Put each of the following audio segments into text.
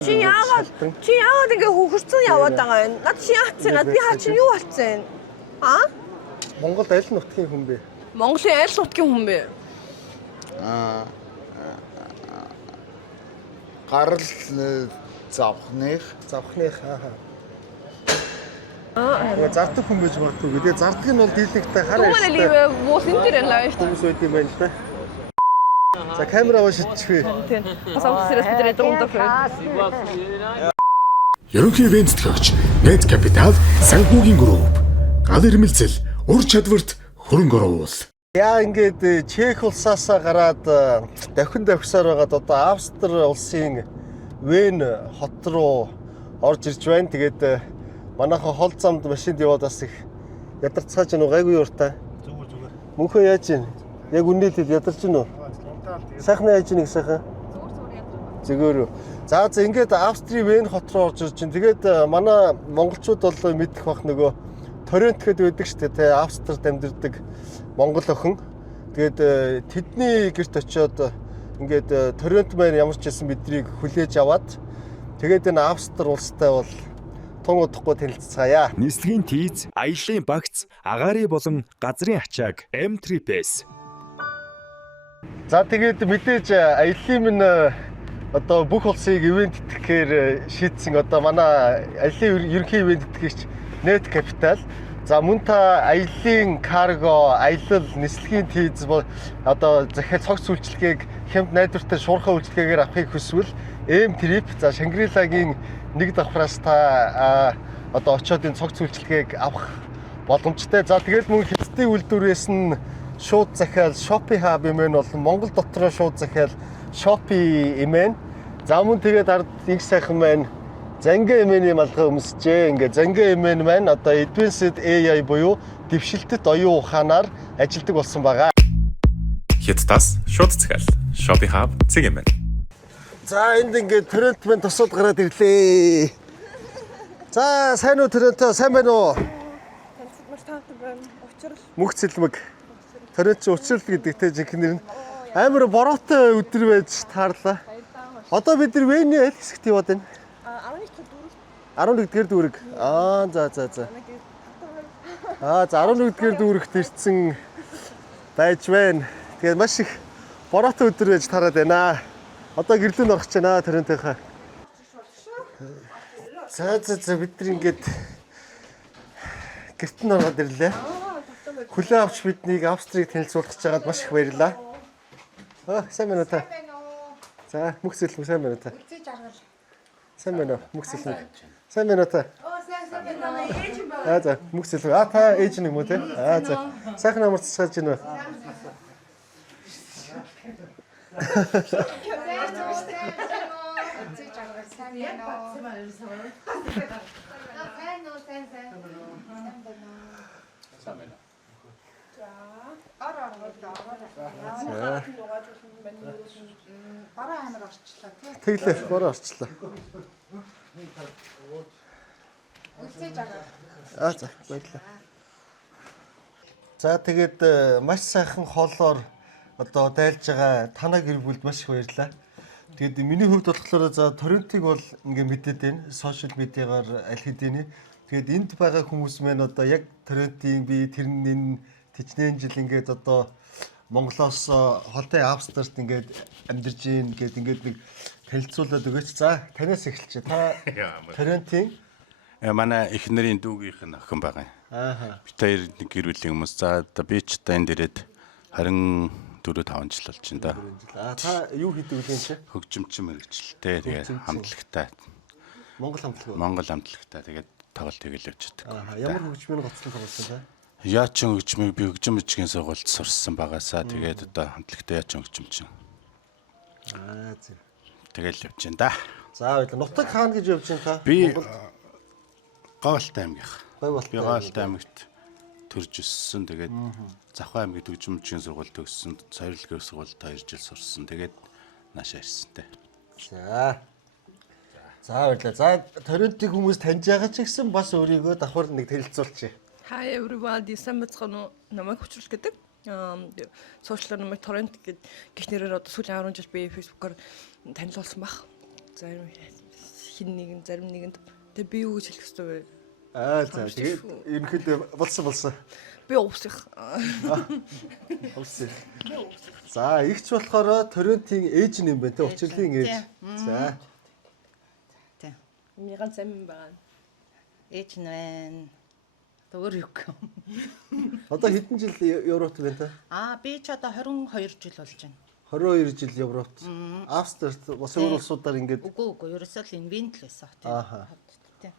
Чи яагаад ингээ хөхөрцөн яваад байгаа юм? Над чи яатсан? Над би хаа чинь юу болцсон? Аа? Монголд аль нутгийн хүн бэ? Монголын аль нутгийн хүн бэ? Гарал завхных Тэгээ зардаг хүн байж магадгүй. Тэгээ зардаг нь бол дийлэгтэй хараа Думал шүү. ливэ бос интерэн лавш. Хүмүүс үт юм байна л да. За камераа шидчихвээ. Тийм. Бас авсрас бидрээ дундах. Ерөнхий ивент төгч Net Capital санхүүгийн групп гал ирмэлцэл ур чадварт хөрөнгө оруул. Яа ингээд Чех улсаас гараад давхин давхсаар байгаад одоо Австри улсын Вен хот руу орж ирж байна. Тэгээд манайхан хол замд машинд яваад бас их ядарцгааж байна уу? Гайгүй юуртай. Зүгээр. Мөнхөө яаж байна? Яг үнэлээд ядарч байна уу? Сайхан яаж байна их сайхан? Зүгээр. За ингээд Австри Вен хот руу орж ирж байна. Тэгээд манай монголчууд бол мэдэх бах нөгөө Торрент гэдэг байдаг шүү дээ. Тэ Австрид амьдардаг монгол охин. Тэгээд тэдний гэрт очиод ингээд Торрент маань ямар ч байсан биднийг хүлээж аваад тэгээд энэ Австри улстай бол тун удахгүй танилццгаая. Нислэгийн тийз, аяллаа багц, агаарын болон газрын ачааг M3-с. За тэгээд мэдээж аяллаа минь одоо бүх улсыг ивент итгэхээр шийдсэн одоо манай аяллаа ерөнхий ивент итгэгч Net Capital. За мөн та аяллаа карго, аялал, нислэгийн тийз одоо захиал цогц үйлчилгээг хямд найдвартай шуурхай үйлчилгээгээр авахыг хүсвэл M-Trip за Шангрилагийн нэг давхраас та одоо очоод энэ цогц үйлчилгээг авах боломжтой. За тэгээд мөн хэцтэй үйлдвэрээс нь шууд захиал Shopee Hub имэн бол Монгол дотроо шууд захиал Shopee имэн. За мөн тэгээд ард их сайхан маань Занга имэний малгай өмсчээ. Ингээ Занга имэн маань одоо Advanced AI буюу дэвшилтэт оюун ухаанаар ажилладаг болсон байгаа. Хятадаас шууд захиал Shopee Hub цэг юм байна. За энд ингээ Торрент маань тосоод гараад ирлээ. За сайн уу Торрент сайн байна уу? Маш таатай байна. Учир л Мөх цэлмэг. Торрент чи учрал гэдэгтэй жинхэнэ нэр нь амар бороотой өдөр байж таарлаа. Одоо бид нар Вений аль хэсэгт яваад байна? 11-р дүүрэг. За. За 11-р дүүрэгт ирсэн байж байна. Тэгээд маш их бороотой өдөр байж тараад байна. Одоо гэрлүүнд орох гэж байна Торрентынхаа. За бид нар ингээд гэрт нь ороод ирлээ. Хүлээн авч биднийг Австрийг танилцуулах гэж байгаад маш их баярлалаа. Сайн байна уу та? За мөх цэлмэг сайн байна уу та? Сайн байна уу? Мөх цэлмэг. Сайн байна уу та? сайн байна. Ээж юм байна. За мөх цэлмэг. Та ээж нэг юм уу те? За сайхан амарч цааж гинэ. Бараа амар орчлоо тий. Тэглээ бороо орчлоо. Үлцээж байгаа. За баярлалаа. За тэгээд маш сайхан хоолоор одоо дайлж байгаа танаа гэр бүлд маш их баярлалаа. Тэгээд миний хувьд болохоор за Торрентыг бол ингээ мэдээд байна. Сошиал медиагаар аль хэдийн. Тэгээд энд байгаа хүмүүс маань одоо яг Торрентийн би тэрний тичнээн жил ингээд одоо Монголоос холтой Австрид ингээд амьдарж гин гээд ингээд нэг танилцуулаад өгөөч. За танаас эхэлчихэ. Та Торрентийн Манай эхнэрийн дүүгийнх нь охин байгаа юм. Бид хоёр нэг гэр бүлийн хүмүүс. За одоо би ч одоо энд ирээд 24-5 жил болж байна да. та юу хийдэг вэ энэ? Хөгжимчин мэрэгчлээ. Тэгээд хамтлагтай. Монгол хамтлагтай. Тэгээд тоглолт хийгээл явж байгаа. Ямар хөгжмийн гоцлог болсон та? Яачин хөгжмийг би хөгжим бичгийн сургуульд сурсан байгаасаа тэгээд одоо хамтлагтай яачин хөгжимчин. Зөв. Тэгэл явж байна да. За баярлалаа. Нутаг хаана гэж явж байна та? Би Говьалтай аймгийнх. Говьалтай Би Говьалтай аймагт төрж өссөн. Тэгээд Завхан аймгийн хөгжим бичгийн сургуульд төгссөн. Соёлын сургуульд 2 жил сурсан. Тэгээд наашаа ирсэнтэй. За баярлалаа. За Торрентын хүмүүс таньж байгаа ч гэсэн бас өөрийгөө давхар нэг танилцуулчих. Hi everyone, сайн бацхан намайг хүчрэл гэдэг. Сошиал намайг Торрент гэх нэрээр одоо сүүлийн 10 жил би Facebook-оор танилцуулсан баг. За хин нэгэн зарим нэгэнд тэг би юу гэж хэлэх ёстой вэ? За тэгээд ерөнхийдөө болсон. Би уусах. Уусах. За ихч болохоор Торрентийн ээж юм байна те учрлын ээж. За. Тийм. Миган зам байна. Ээж нь байна. Өөр юу гэх юм. Одоо хэдэн жил Европт байна та? Би ч одоо 22 жил болж байна. 22 жил Европт. Австрид бас өөр улсуудаар ингээд Үгүй ерөөсөө л энэ Винд л байсан. Тийм.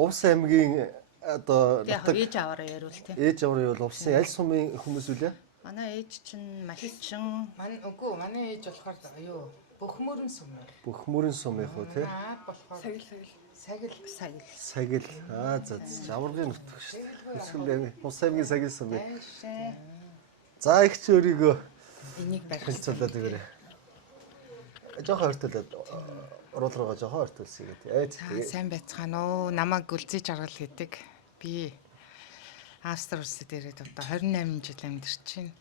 Увс аймгийн одоо ээж аваараа яриул тийм. Ээж аврын бол увсын аль сумын хүмүүс үлээ? Манай ээж чинь Малчин. Манай ээж болохоор юу Бөхмөрөн сум. Бөхмөрөн сум яг уу тий. Болохоор Сагил. За аврагын нутаг шүү дээ. Эсвэл увс аймгийн сагил сум. За их ч өөрийгөө Энийг хэлцүүлээд өгөөрэй. Жохон хортолоод оруулруугаа жохон хортолсоо гэдэг. сайн байцгаана уу? Намайг Гүлзий Жаргал гэдэг. Би Австри улсад ирээд одоо 28 жил амьдарч байна.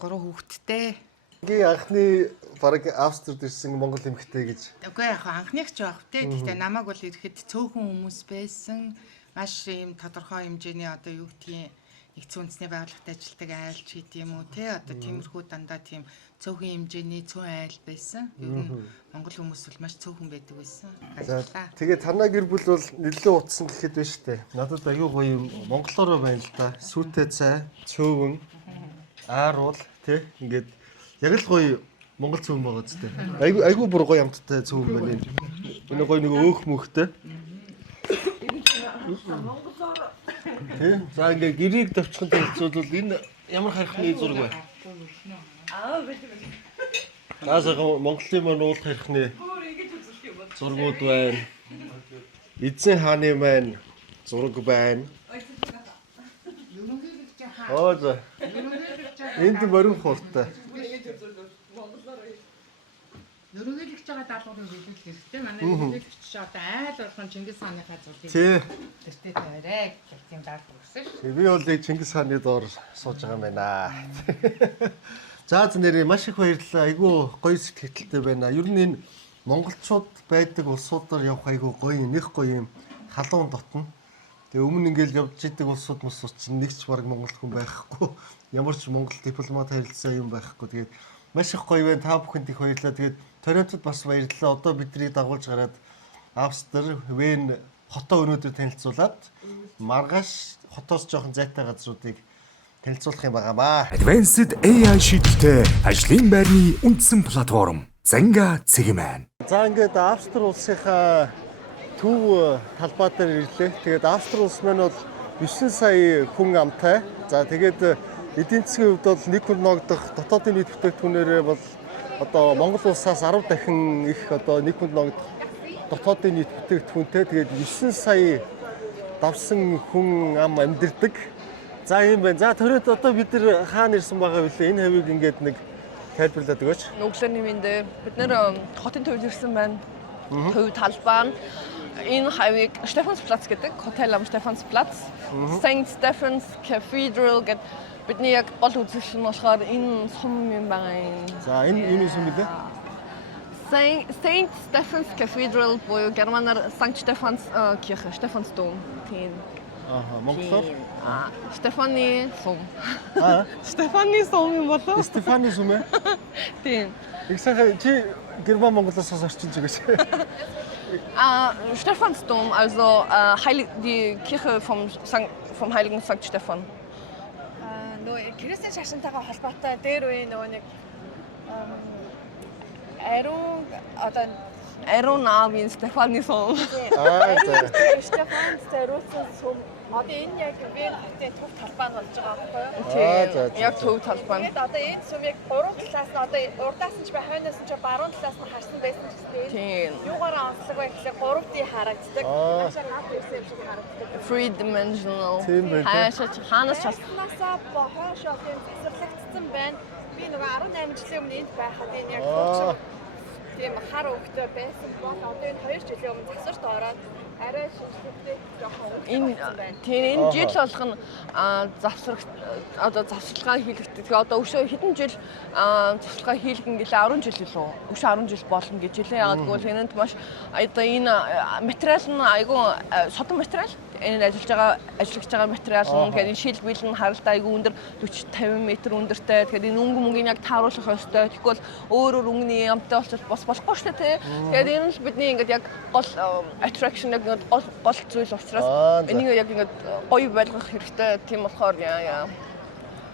3 хүүхэдтэй. Гийн анхны баг Австрид ирсэн монгол эмэгтэй гэж. Үгүй яг анхных ч байх те. Гэхдээ намайг бол ирэхэд цөөхөн хүмүүс байсан. Маш юм тодорхой хэмжээний одоо юу гэдгийг нэгдсэн үндэсний байгууллагад ажилладаг айлч гэдэг юм уу те. Одоо тиймэрхүү дандаа тийм цөөхөн хэмжээний цөөн айл байсан. Ер нь монгол хүмүүс бол маш цөөхөн байдаг байсан. Тэгээд танаа гэр бүл бол нэлээд утсан гэхэд байна шүү дээ. Надад аюу гоё юм монголоор байна л да. Сүйтэй цай, цөөвөн, ааруул тий ингээд яг л гоё монгол цөөн байгаа ч тий. Аюу бүр гоё амттай цөөн байна энэ. Энэ гоё нэг өөх мөхтэй. Тий. За ингээд гэрийг давчхан хэлцүүлвэл энэ ямар харихны зураг вэ? Наасаа Монголын маань уул харихны зургууд байна. Эзэн хааны маань зураг байна. За. Энд морин хурдтай. Ерөнхийлөгч байгаа даалгаврыг биелүүлэх хэрэгтэй. Манай ерөнхийлөгч ч одоо айл болгон Чингис хааны зургийг Тий. тэртээ тавиарай гэх тийм даалгавар өгсөн шүү. Би бол Чингис хааны доор сууж байгаа юм байна. За нэрээ маш их баярлалаа. Айгу гоё сэтгэлтэй байна. Ер нь энэ монголчууд байдаг улсуудаар явах айгу гоё, нэх гоё юм халуун дотно. Тэгээ өмнө ингээл явж идэг улсууд мус чинь нэг ч баг монгол хүн байхгүй. Ямар ч монгол дипломат харилцаа юм байхгүй. Тэгээд маш их гоё байна. Та бүхэнд их баярлалаа. Тэгээд Торрентод бас баярлалаа. Одоо бидний дагуулж гараад Австри, Вен хотоо өнөөдөр танилцуулаад маргааш хотоос жоохон зайтай газруудыг танилцуулах юм байгаамаа. Advanced AI шийдэлтэй ажлын байрны үндсэн платформ Zanga Цэгмэн. За ингээд Австри улсынхаа төв талбай дээр ирлээ. Тэгээд Австри улс маань бол 9 сая хүн амтай. За тэгээд эдийн засгийн хувьд бол нэг хүн ногдох дотоодын нийт бүтээгдэхүүнээрээ бол одоо Монгол улсаас 10 дахин их одоо нэг хүн ногдох дотоодын нийт бүтээгдэхүүнтэй. Тэгээд 9 сая давсан хүн ам амьдэрдэг. За юм байна. За Торрент одоо бид нар хаана ирсэн байгаа вэ? Энэ хавийг ингээд нэг тайлбарлаад өгөөч. Өглөөний мэндэ бид нэр хотын төвд ирсэн байна. Төв талбай нь энэ хавийг Stephansplatz гэдэг хотел ам Stephansplatz. St. Stephen's Cathedral гэдэг бидний яг гол үзэгдэл нь болохоор энэ сум юм байгаа юм. За энэ юу юм бэ? St. Stephen's Cathedral буюу германаар Sankt Stephans Kirche, Stephansdom. Тийм. Монголоор Стефаны сум. Стефаны сум юм болоо. Стефаны сум ээ? Тийм. Их сайхан чи Герман Монголоос орчинж байгаач. Stephansdom, also die Kirche vom Heiligen Sankt Stephan. Нөгөө Кристиан шашинтайгаа холбоотой дээр үе нөгөө нэг Ариун наавын Стефаны сум. Стефанс зориулсан сум. Одоо энэ яг Вентэй төв талбай нь болж байгаа байхгүй юу? Тийм. Яг төв талбай. Тэгээд одоо энэ сумыг гурван талаас нь одоо урдаас нь ч ба хойноос нь ч баруун талаас нь харсан байсан ч гэсэн. Тийм. Юугаар онцлог вэ гэхлээр 3D харагддаг. Машаа наад ирсэн юм шиг харагддаг. Three dimensional. Тийм байх. Хаанаас ч Насаа хойшоо тийм засварлагдсан байна. Би нөгөө 18 жилийн өмнө энд байхад энэ яг тийм хар өвгтэй байсан бол одоо энэ 2 жилийн өмнө засварт ороод арай шинжлэхдээ жоохон энэ жил болгоно завсаргаа хийлэгдэх. Тэгээ одоо өшөө хэдэн жил завсаргаа хийлгэх гэлээ 10 жил илүү. Өшөө 10 жил болно гэж хэлээ. Яагаад гэвэл энэнд маш одоо энэ материал нь айгүй содон материал. Энэ ажиллаж байгаа материал нь тэгээд энэ шилбэл нь харалт айгүй өндөр 40-50 м өндөртэй. Тэгэхээр энэ мөнгөний яг тааруулах ёстой. Тэгвэл өөрөөр өнгөний ямтай болчих бас болохгүй шүү дээ. Тэгээд энэ л бидний ингээд яг гол attraction яг гол зүйл учраас энийг яг ингээд гоё байлгах хэрэгтэй. Тийм болохоор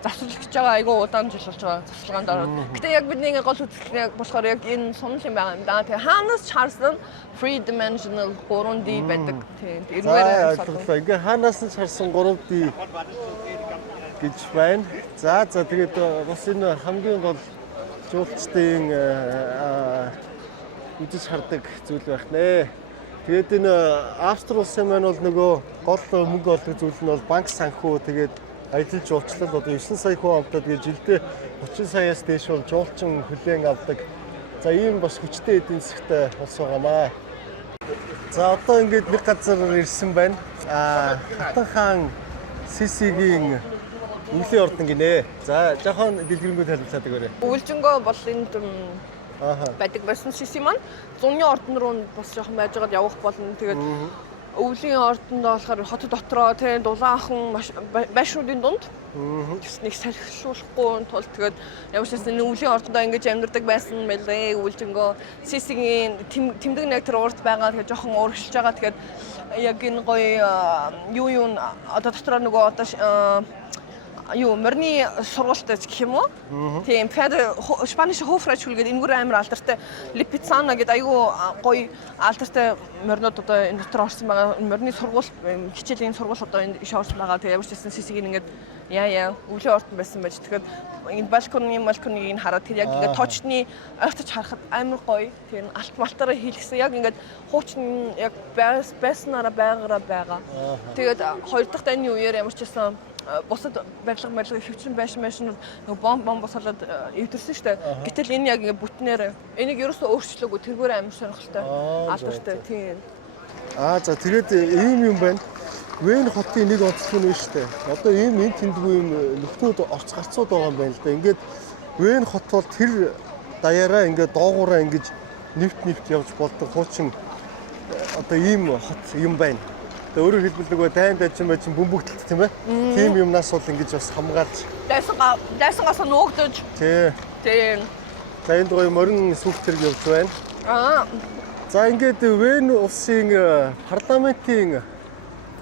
завсарлаж байгаа айгүй удаан жил болж байгаа завсаргаанд ороод. Гэтэ яг бидний ингээд гол үзэл болохоор яг энэ сумал юм байгаа юм да. Тэгээ хаанаас чарсан three dimensional 3D байдаг. Тийм. Эргээрээ сонслоо. Ингээ хаанаас нь чарсан 3D гэж байна. За тэгээд бас энэ хамгийн гол жуулчдын үзэж хардаг зүйл байх нэ. Тэгээд энэ Австри улсын маань бол нөгөө гол мөнгө олдог зүйл нь бол банк санхүү тэгээд ажиллаж жуулчлал одоо 9 сая хүн авдаг. Тэгээд жилдээ 30 саяас дээш бол жуулчин хүлээн авдаг. За ийм бас хүчтэй эдийн засгтай улс байгаамаа. За одоо ингээд нэг газар ирсэн байна. Хатан хаан Сисигийн өвлийн ордон гинэ. За жоохон дэлгэрэнгүй тайлбарлаад өгөөрэй. Өвлжөнгөө бол энд байдаг байсан Сиси маань зуны ордон руу бас жоохон байж байгаад явах болно. Тэгээд өвлийн ордонд болохоор хотод дотроо тийм дулаахан байшнуудын дунд нэг салхилуулахгүй тул тэгээд ямар ч гэсэн өвлийн ордондоо ингэж амьдардаг байсан байлээ. Өвлжөнгөө Сисигийн тэмдэг нэг тэр урд байгаа. Тэгээд жоохон урагшилж байгаа. Тэгээд яг энэ гоё юу одоо дотроо нөгөө одоо морины сургуультай гэх юм уу? Тийм, Spanish Hofreich гэдэг энэ бүр амар алдартай Lipizzaana гэдэг айгүй гоё алдартай моринууд одоо энэ дотор орсон байгаа. Морины сургууль хичээлийн сургууль одоо энэ иш орсон байгаа. Тэгээ ямар ч гэсэн Сисигийн ингээд өвлийн ордон байсан байж. Тэгэхээр энэ балконыг ин хараад тэр яг ингээд точны ойртож харахад амар гоё. Тэр алт малтаараа хийлгсэн. Яг ингээд хуучин яг байснараа байгаа. Тэгээд хоёр дахь дайны үеэр ямар ч гэсэн бусад барилга хөвчрөн байшин нөгөө бомб болоод эвдэрсэн шүү дээ. Гэтэл энэ яг ингээ бүтнээр энийг ерөөсөө өөрчлөөгүй тэргээр амар сонирхолтой алдартай тийм. За тэгээд ийм юм байна. Вен хотын нэг онцлог нь шүү дээ. Одоо ийм тэндгүй юм нөхдүүд орц гарцууд байгаа юм байна л да. Ингээд Вен хот бол тэр даяараа ингээд доогуураа ингэж нэвт явж болдог хуучин одоо ийм хот юм байна. Өөрөөр хэлбэл нөгөө дайн дайчин бөмбөгдөлт тийм ээ. Тийм юмнаас бол ингэж бас хамгаалж. Дайсангаас нуугдаж. Тийм. За энд гоё морин сүлт хэрэг явж байна. За ингээд Вен улсын парламентын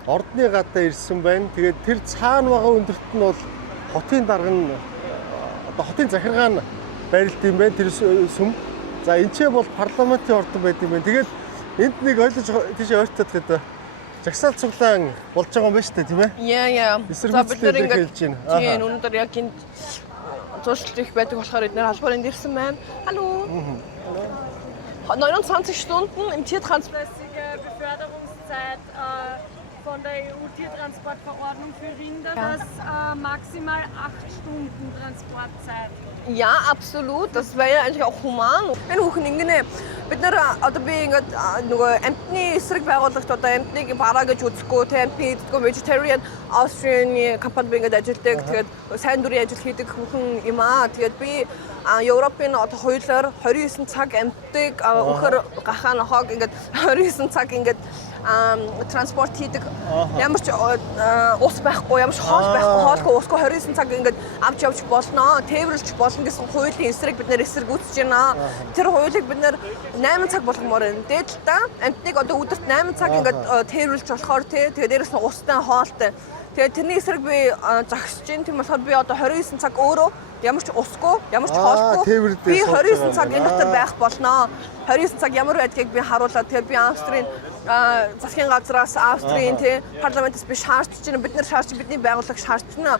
ордны гадаа ирсэн байна. Тэгээд тэр цаана байгаа өндөрт нь бол хотын дарга нь одоо хотын захиргаа нь байрлалт юм байна. Тэр сүм. За энэчээ бол парламентын ордон байд юм байна. Тэгээд энд нэг ойлгож тийш ойртоод гэдэг жагсаал цуглаан болж байгаа юм байна шүү дээ, тийм ээ? За бид нар ингээд тийм өнөөдөр яг энэ зуршилт их байдаг болохоор эдгээр албаар энд ирсэн байна. Hallo. 29 Stunden im Tiertransportmäßige Beförderungszeit von der EU-Tiertransportverordnung für Rinder, das maximal 8 Stunden Transportzeit. Ja, absolut. Das wäre ja eigentlich auch human. Энэ хүүхэн ингэнэ бид нар одоо би ингээд нөгөө амтны эсрэг байгууллагт одоо амтныг бараа гэж үзэхгүй те амтны идэггүй vegetarian Austrian компанид би ингээд ажилладаг. Тэгээд сайн дурын ажил хийдэг хүүхэн юм аа. Тэгээд би Европын одоо хуулиар 29 цаг амтыг өхөр гахаа нохоог ингээд 29 цаг ингээд транспорт хийдэг. Ямар ч ус байхгүй, ямар ч хоол байхгүй, хоолгүй усгүй 29 цаг ингээд авч явж болно. Тээвэрлж болно гэсэн хуулийн эсрэг бид нэр эсрэг үүсэж байна. Тэр хуулийг бид нэр 8 цаг болгомоор байна. Дээд л та амтныг одоо өдөрт 8 цаг ингээд тээвэрлж болохоор тий. Тэгээд дээрээс нь устай, хоолтой. Тэгээд тэрний эсрэг би зогсож байна. Тийм болохоор би одоо 29 цаг өөрөө ямар ч усгүй, ямар ч хоолгүй би 29 цаг энэ дотор байх болно. 29 цаг ямар байдгийг би харуулаад тэгээд би Австрийн засгийн газраас Австрийн тий парламентээс би шаардж байна. Бид нар шаардж бидний байгууллага шаардж байна.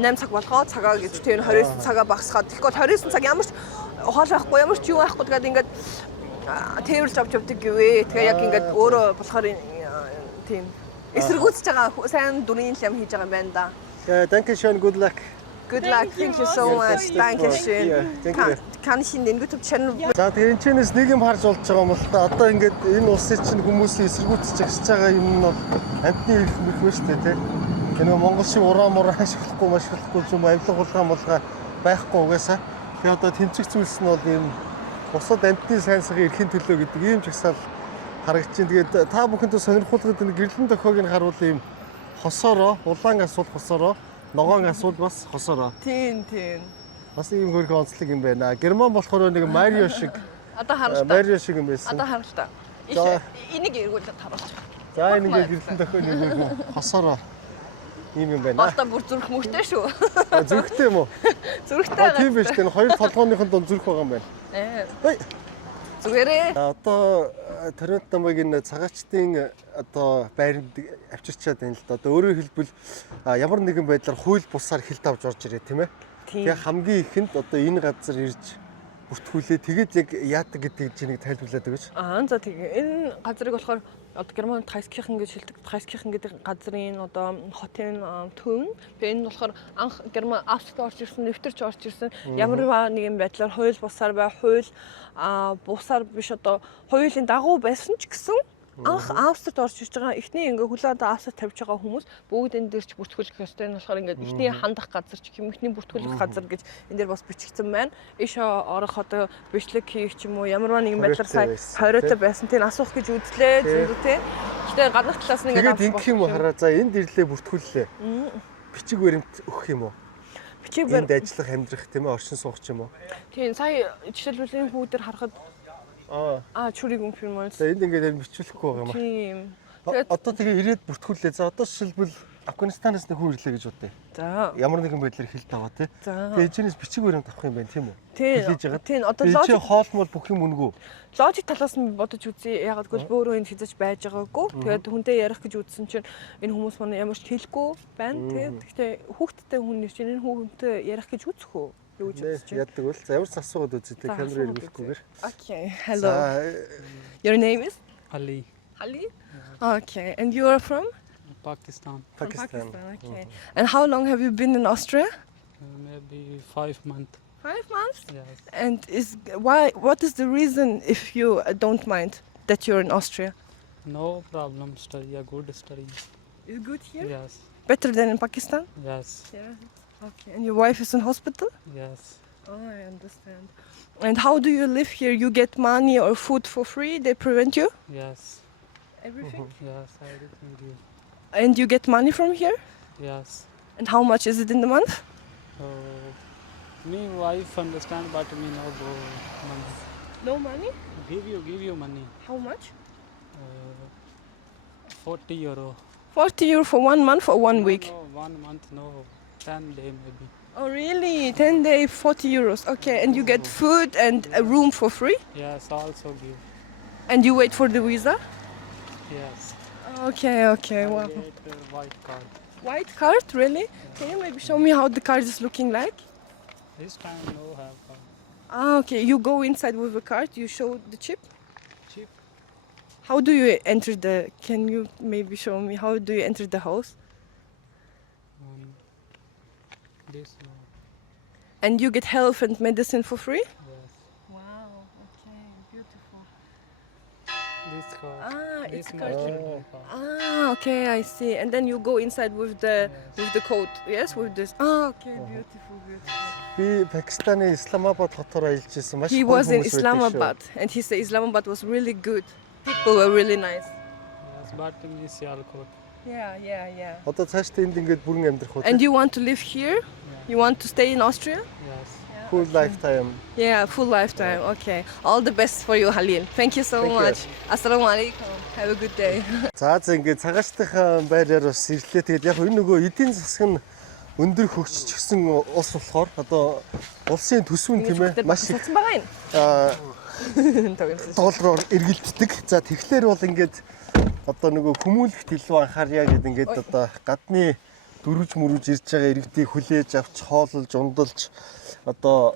8 цаг болгоо цагаа гэж тэр 29 цагаа багасгаад. Тэгэхгүй 29 цаг ямар ч хоол байхгүй, ямар ч юу байхгүй тэгээд ингээд тээвэрлж авч явдаг гэвэ. Тэгээ яг ингээд өөрөө болохоор тийм эсэргүүцэж байгаа сайн дүрийн юм хийж байгаа юм байна да. Danke schön, good luck. Good luck. Thank you so much. Dankeschön. Thank you. Kann ich in den YouTube-Channel За тэгээ энэ чэнэс нэг юм харж болж байгаа юм л та. Одоо ингээд энэ улсын чинь хүмүүсийн эсэргүүцэж агсаж байгаа юм нь бол амтны их мөрх байна шүү дээ тий. Энэ Монгол шиг уран ашиглахгүй машиглахгүй юм авилга хулгай байхгүй угаасаа. Тэгээ одоо тэмцэх зүйлс нь бол ийм бусад амтны сайн сайхан эрхийн төлөө гэдэг ийм жагсаал харагдаж байна. Тэгээд та бүхэнд сонирхуулгад энэ гэрлэн дохиог нь харуул ийм хосороо, улаан асуул хосороо, ногоон асуул бас хосороо. Тийм. Бас ийм хөрхөн онцлог юм байна. Герман болохоор нэг Марио шиг. Одоо харалтаа. Марио шиг юм байсан. Одоо харалтаа. Энийг эргүүлээд харуулж. За энэ ингээ гэрлэн дохио нэг хосороо. Ийм юм байна. Одоо бүр зүрх мөхтэй шүү. Зүрхтэй юм уу? Зүрхтэй. Тийм биш дээ. Хоёр толгооныхон донд зүрх байгаа юм байна. Зүгээрээ. Одоо Торонто намайг цагаачдын одоо байранд авчирчаад байна л да. Одоо өөрөөр хэлбэл ямар нэгэн байдлаар хууль бусаар хилд авч орж ирээ тийм ээ. Тэгээ хамгийн ихэнд одоо энэ газар ирж бүртгүүлээ. Тэгээд яг яадаг гэдгийг чинийг тайлбарлаад өгөөч. За тэгээ энэ газрыг болохоор одоо Германд Тайскирchen гэж хэлдэг. Тайскирchen гэдэг газрын одоо хотын төв. Тэгээ энэ болохоор анх Герман Австрид орж ирсэн, нэвтэрч орж ирсэн. Ямар нэгэн байдлаар хууль бусаар хууль бусаар биш одоо хуулийн дагуу байсан ч гэсэн анх Австрид орж ирж байгаа эхний ингээ хөлөө одоо Австрид тавьж байгаа хүмүүс бүгд энэ дээр ч бүртгүүлэх ёстой. Энэ болохоор ингээ эхний хандах газар ч юм эхний бүртгүүлэх газар гэж энэ дээр бас бичигдсэн байна. Иш орох одоо бичлэг хийх ч юм уу ямарваа нэгэн байдлаар сая хориотой байсан. Тийг асуух гэж үзлээ зүрх тий. Гэтэ гаднах талаас нь ингээ тэгээд ингэх юм уу хараа за энд ирлээ бүртгүүллээ. Бичиг баримт өгөх юм уу? Бичиг баримт энд ажиллах амьдрах тийм ээ оршин суух ч юм уу? Тийм сая жишээлбэл энэ хүүдээр харахад чүрийг өмх юм байна. За энд ингээд бичүүлэхгүй байгаа юм аа. Тийм. Одоо тэгээ ирээд бүртгүүлээ. За одоо жишээлбэл Афганистанаас нэг хүн ирлээ гэж бодъё. За. Ямар нэгэн байдлаар хилд аваа тий. Тэгээ эцэнээс бичиг баримт авах юм байна тийм үү? Тийм. Одоо логик хоолмол бүх юм үнгүү. Логик талаас нь бодож үзье. Ягаад гэвэл өөрөө энэ хязгаарч байж байгаагүй. Тэгээд хүнтэй ярих гэж үзсэн чинь энэ хүмүүс манай ямар ч хэлэхгүй байна тий. Гэхдээ хүүхдтэй хүн чинь энэ хүүхэнтэй ярих гэж үзэх үү? Яддаг бол за ямар ч асуугаад үзье тий камераар эргүүлэхгүйгээр. Okay. Hello. Your name is? Ali. Ali? Okay. And you are from? Pakistan. Pakistan. Okay. And how long have you been in Austria? Maybe 5 months. 5 months? Yes. And what is the reason, if you don't mind, that you're in Austria? No problem. Study a good study. Is good here? Yes. Better than in Pakistan? Yes. Yeah. Okay. And your wife is in hospital? Yes. Oh, I understand. And how do you live here? You get money or food for free? They prevent you? Yes. Everything? Yes, everything give. And you get money from here? Yes. And how much is it in the month? Me wife understand, but me no go money. No money? Give you money. How much? 40 euro. 40 euro for 1 month or 1 week? No, 1 month, no. 10 day maybe. Oh really? 10 days, 40 euros. Okay, and you get food and a room for free? Yes, also give. And you wait for the visa? Yes. Okay, wow. I get white card. White card, really? Can you maybe show me how the card is looking like? This time no have card. Okay, you go inside with the card, you show the chip? Chip. How do you enter can you maybe show me how do you enter the house? This one. And you get health and medicine for free? Yes. Wow, okay, beautiful. This card. It's This card. card. Okay, I see. And then you go inside with the code. Yes, with this. Okay, beautiful. Би Пакистаны Исламабад хотоор аялж ирсэн. Маш He was in Islamabad and he said Islamabad was really good. People were really nice. Yes, but me Sialkot. Yeah. Одоо цаашдаа энд ингээд бүрэн амьдрах уу? And you want to live here? You want to stay in Austria? Yes. Full lifetime. Yeah, full lifetime. Okay. All the best for you, Halil. Thank you so much. Assalamu alaikum. Have a good day. За ингээд цагаачтайхан байраар бас ирлээ. Тэгээд яг энэ нөгөө эдийн засаг нь өндөр хөгжиж гисэн улс болохоор одоо улсын төсвөн тийм ээ маш их доллараар эргэлддэг. За тэгэхээр бол ингээд одоо нөгөө хүмүүлэгт илүү анхаарья гэдэг ингээд одоо гадны дөрвж мөрөж ирж байгаа иргэдийг хүлээж авч хооллож ундалж одоо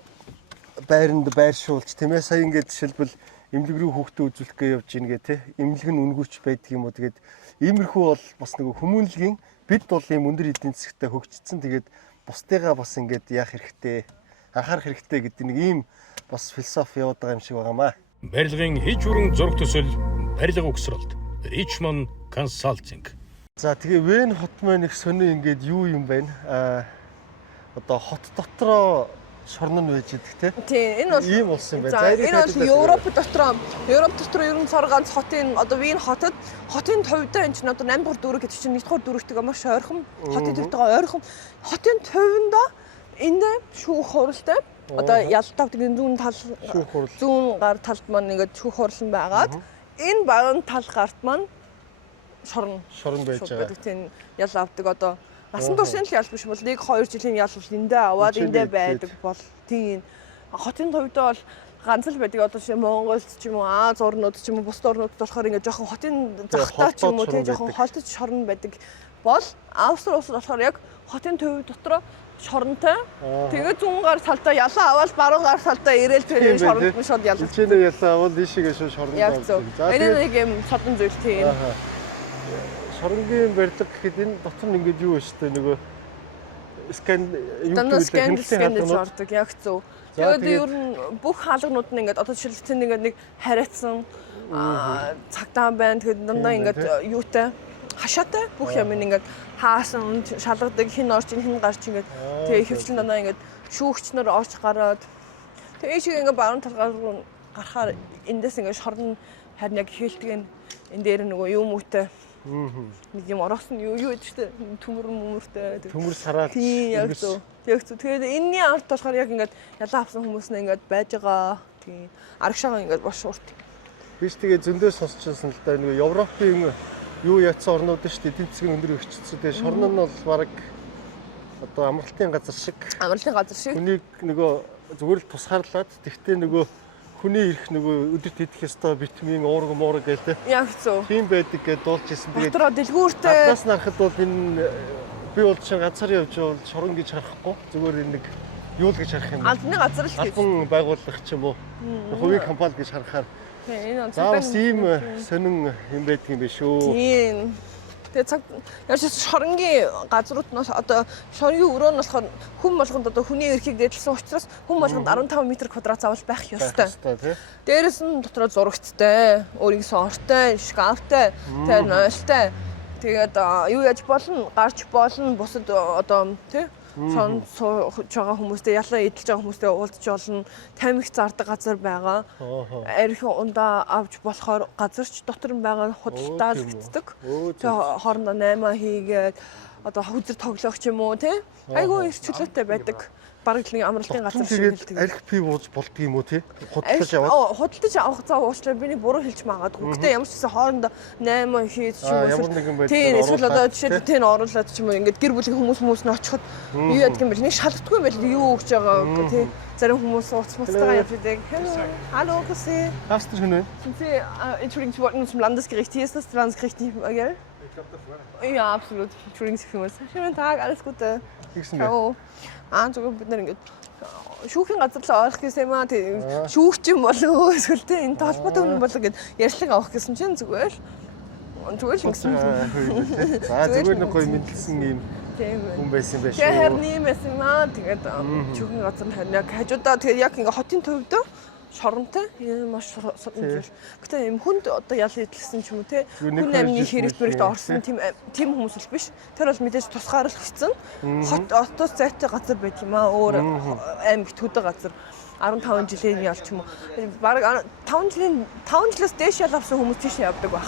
байранд байршуулж тийм ээ сая ингээд жишээлбэл эмнэлэг рүү хүүхдээ үзүүлэх гэж явж ийн гэ тий эмнэлэг нь үнгүүч байдаг юм уу тэгээд иймэрхүү бол бас нөгөө хүмүүнлэгийн бид бол ийм өндөр эдийн засагтай хөгжсөн тэгээд бусдыгаа бас ингээд яах хэрэгтэй, анхаарах хэрэгтэй гэдэг нэг ийм бас философи яваад байгаа юм шиг байгаамаа. Барилгын хэж хүрэн зураг төсөл, барилга угсралт, Richmond Consulting. За тэгээ Вен хот маань их сони ингээд юу юм бэ? Одоо хот дотроо шорон нь байж идэх те. Тийм, энэ бол ийм болсон юм байна. За энэ бол Европ дотор ер нь цар ганц хотын одоо Вен хотод хотын төвдөө энэ чинь одоо 8 дугаар дүүрэг гэдэг чинь 1 дугаар дүүрэгтэйгээ маш ойрхон, хотын төвтэйгээ ойрхон. Хотын төвөндөө энд шүүх хуралтай одоо ялтав гэдэг зүүн тал зүүн гар талд маань ингээд шүүх хурлан байгаад энэ багын тал гарт маань шорон байж байгаа. Тийм ял авдаг одоо насан туршийн л ял биш бол 1-2 жилийн ял бол эндээ аваад эндээ байдаг бол тийм хотын төвдөө бол ганц л байдаг одоо жишээ Монголд ч юм уу Аз орнууд ч юм уу бусад орнуудад болохоор ингээд жоохон хотын захтай ч юм уу тийм жоохон холтож шорон байдаг бол Австрали улсад болохоор яг хотын төв дотор шоронтой тэгээд зүүн гар талдаа ялаа аваад баруун гар талдаа ирээл тэр шоронд нь шууд ялах. Чиний ялаа аваад ийшээгээ шууд шоронд авдаг. За энэ нэг юм содон зүйл тийм. Шоронгийн барилга гэхэд энэ дотор нь ингээд юу вэ штэ нөгөө скандал ордог яг зөв. Тэгээд ер нь бүх хаалганууд нь ингээд одоо жишээлбэл ингээд нэг хариацсан цагтаан байна. Тэгээд дандаа ингээд юутай хашаатай бүх юм ингээд хаасан шалгадаг хин орч хин гарч ингээд тэгээ хөвчлэн дандаа ингээд шүүгчнөр орж гараад тэгээ шиг ингээд баруун талгаар руу гарахаар эндээс ингээд шорон харин яг хэлдэг энэ дээр нөгөө юм үүтэй нэг юм ороосон юу гэдэг чинь төмөр мөмөртэй төмөр сараад тийм яг зөв. Тэгээд энэний ард болохоор яг ингээд ялаа авсан хүмүүс нь ингээд байж байгаа. Тийм арагшаага ингээд бош урт. Биш тэгээ зөндөө сонсчихсан л да нөгөө Европын юу яцсан орнууд шүү дээ. Тэнцэг өндөр өгчсөн. Тэгээ шорон нь бол баг одоо амралтын газар шиг. Хүнийг нөгөө зүгээр л тусгаарлаад тэгтээ нөгөө хүний ирэх нөгөө өдөрт идэх ёстой витамин уурга муурга гэдэг. Яг зөв. Тийм байдаг гэж дуулж ирсэн. Тэгээд дотроо дэлгүүртэй. Гаднаас нарахад бол энэ би бол чинь газар явж бол шорон гэж харахгүй. Зүгээр нэг юу л гэж харах юм. Албаны газар л гэж. Албан байгууллага ч юм уу. Хувийн компани гэж харахаар. Энэ бас ийм сонин юм байдаг юм биш үү? Тийм. Тэгээд цаг яаж шоронгийн газрууд нь одоо шоронгийн өрөө нь болохоор хүн болгонд одоо хүний эрхийг дээдлсэн учраас хүн болгонд 15 м² заавал байх ёстой. Дээрээс нь дотроо зурагттай, өөрийнхөө ортой, шкафтай, тэр нойлтой. Тэгээд юу яаж болно? Гарч болно. Бусад одоо тий сон сууж байгаа хүмүүстэй ялаа эдэлж байгаа хүмүүстэй уулзч болно. Тамхи зардаг газар байгаа. Арх ундаа авч болохоор газарч дотор нь байгаа худалдаа хийдэг. Тэгээ хоорондоо 8 хийгээд одоо хүзэр тоглох ч юм уу тий. Айгүй их чөлөөтэй байдаг. Бараг л нэг амралтын газар шиг хэлдэг. Арх пив ууж болдго юм уу тий? Худалдаж аваад. Худалдаж авах цаа уучлаа би нэг буруу хэлж магадгүй. Гэтэ ямар ч гэсэн хоорондоо 8 хийж ч юм уу. Тийм эсвэл одоо жишээ тэн оруулаад ч юм уу ингээд гэр бүлийн хүмүүс нь очиход юу яадаг юм бэ? Нэг шалгахгүй юм байл юу өгч байгаа тий. Зарим хүмүүс ууцмастайгаа явж идэг. Hallo, grüß Sie. Hast du schon? Sind Sie, entschuldigen, Sie wollten zum Landesgericht. Hier ist das Landesgericht nicht, gell? Ich glaube, da vorne. Ja, absolut. Entschuldigen Sie vielmals. Schönen Tag, alles Gute. Ciao. Зүгээр бид нар ингээд шүүхийн газар л орох гэсэн юм аа. Шүүгч юм болов эсвэл тэ энэ толботой үнэн болов гэд ярьслаг авах гэсэн чинь зүгээр ингэсэн. За зүгээр нэг гоё мэдлсэн юм хүн байсан байх шүү. Тэгээ харин юм байсан юм аа. Тэгээд шүүхийн газар нь харин яг хажуудаа тэгээд яг ингээд хотын төвдөө шоронтой энэ маш содон зүйл. Гэтэ юм хүнд одоо ял идэлсэн ч юм уу те хүн амны хэрэгт орсон тийм хүмүүс л биш. Тэр бол мэдээж тусгаар л хэцэн. Хот отоос зайтай газар байт юм аа. Өөр аймаг төдөө газар 15 жилийн ял ч юм уу. Бараг 5 жилээс дээш ял авсан хүмүүс тийш явдаг байх.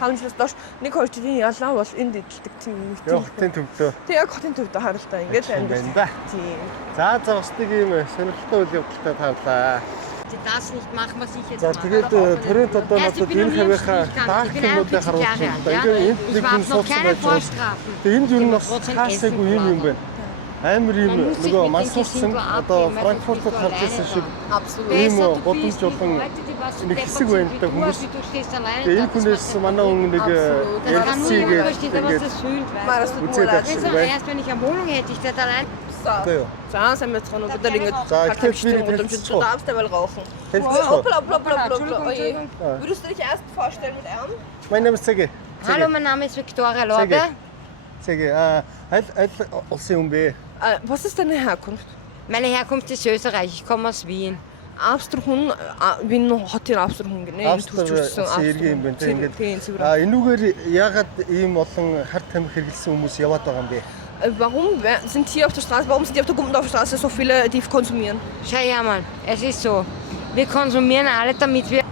5 жилээс доош 1-2 жилийн ялаа бол энд идэлдэг тийм юм. Хотын төвдөө. Тэг яг хотын төвдөө харалтаа ингээд амьдсан. Тийм. За бас нэг юм сонирхолтой үйл явдалтай таарлаа. Das nicht machen, was ich jetzt mache. Тэгээд Торонто одоо надад энэ хавийнхаа даахнуудыг харуулсан. Ингээд нэг хүн суусан байж байгаа. Тэгээд энд юу нэг хаасаагүй юм байна. Амар юм нөгөө мансуусан одоо Франкфуртод харж байсан шиг ийм годомж болон нэг хэсэг байна даа хүмүүс. Тэгээд энэ хүнээс манай хүн нэг ярьцгийг ингээд үзээд авсан байна. Erst wenn ich eine Wohnung hätte, ich da allein. За сайн байцгаана уу бид нар ингэж карточный боломжтой давстай байл гоохон. Würdest du dich erst vorstellen mit Ern? Mein Name ist Zege. Hallo, mein Name ist Victoria Lorbe. Zege, аль улсын хүн бэ? Was ist deine Herkunft? Meine Herkunft ist Österreich, ich komme aus Wien. Австрих хүн Вин хотын австрих хүн гинэ. Иргэн юм байна те ингээд. Энүүгээр ягаад ийм олон хар тамхи хэрэглэсэн хүмүүс яваад байгаа юм бэ? Warum sind hier auf der Straße, warum sind die auf der Gummendorfstraße so viele, die konsumieren? Schau her mal, es ist so, wir konsumieren alle, damit wir...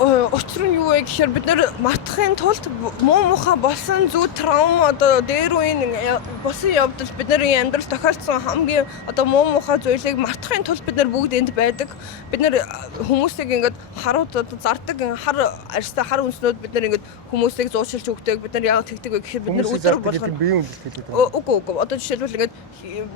Учир нь юу вэ гэхээр бид нэр матхын тулд муу муха болсон зүй травм одоо дээр үеийн босон явдал бидний амьдрал тохиолдсон хамгийн одоо муу муха зүйлийг мартахын тулд бид нэр бүгд энд байдаг. Бид нэр хүмүүсийг ингээд харууд одоо зардаг хар арьстай хар үнснүүд бид нэр ингээд хүмүүсийг зуучилж өгдөг. Бид нэр яг тэгдэг вэ гэхээр бид нэр өдөр болгоно. Үгүй одоо жишээлбэл ингээд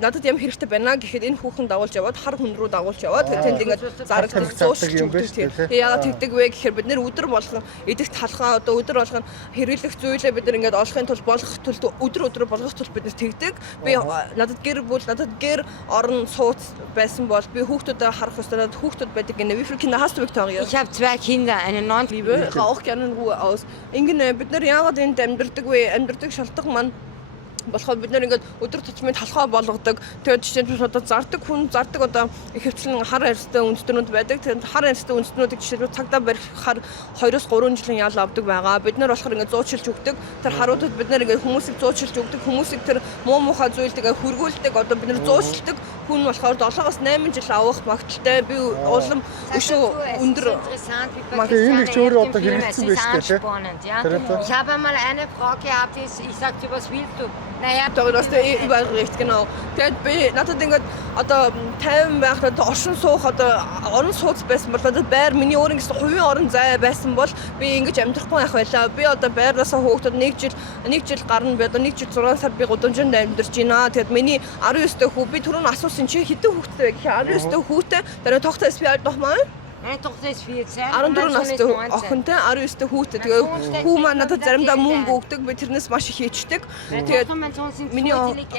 надад юм хэрэгтэй байна гэхэд энэ хүүхэн дагуулж яваад хар хүн рүү дагуулж яваад тэнд ингээд зардаг зуучилж өгдөг. Тэгээ яг тэгдэг вэ гэхээр бид нэр өдөр болгон эдэгт халахаа одоо өдөр болгон хэрэглэх зүйлээ бид нэр ингээд олохын тулд болгох тулд өдөр болгох тулд бид нэр тэгдэг. Би надад гэр бүл надад гэр орон сууц байсан бол би хүүхдүүдэд харах ёстой надад хүүхдүүд байдаг гэнэ. Wie viele Kinder hast du, Victoria? Ich habe 2 Kinder, eine 9. Liebe, rauch gerne in Ruhe aus. Ингэнэ бид нэр яагаад энд амьдардаг вэ? Амьдардаг шалтгаан маань болохоор бид нэр ингээд өдөр тутмын талхаа болгодог. Тэгээд жишээлбэл одоо зардаг хүн зардаг одоо их хвчлэн хар арьстай үндэстнүүд байдаг. Тэгээд хар арьстай үндэстнүүдийг жишээлбэл цагдаа барих хар 2-3 жилийн ял авдаг байгаа. Бид нар болохоор ингээд зуучилж өгдөг. Тэр харуудад бид нар ингээд хүмүүсийг зуучилж өгдөг. Хүмүүсийг тэр муу муухай зүйлтэйгээ хүргүүлдэг. Одоо бид нар зуучилдаг. Хүн болохоор 7-8 жил авах магадaltaй. Би улам өшөө өндөр энэ ч өөрөө одоо хэрэгэлсэн байж тээ. Ich habe einmal eine Frau gehabt, ich sagte, was willst du? Naja, das ist überall recht, genau. Тэгээд би надад ингээд одоо 50 байхад оршин суух одоо орон сууц байсан бол одоо байр миний өөрийн гэсэн хувийн орон зай байсан бол би ингэж амьдрахгүй байх байлаа. Би одоо байраасаа хөөгдөд 1 жил гарна би одоо 1 жил 6 сар би гудамжинд амьдарч байна. Тэгээд миний 19 дэх хүү би түрүүн асуусан чи хэдэн хүүхэдтэй вэ гэхээр 19 дэх хүүтэй. Тэр тогтоо спиал дохмаа. Meine Tochter ist 14. 14 настай охинтой 19 дэх хүүтэй. Тэгээ хүү маань надад заримдаа мөнгө өгдөг. Би тэрнээс маш их хийчдэг. Тэгээд миний охин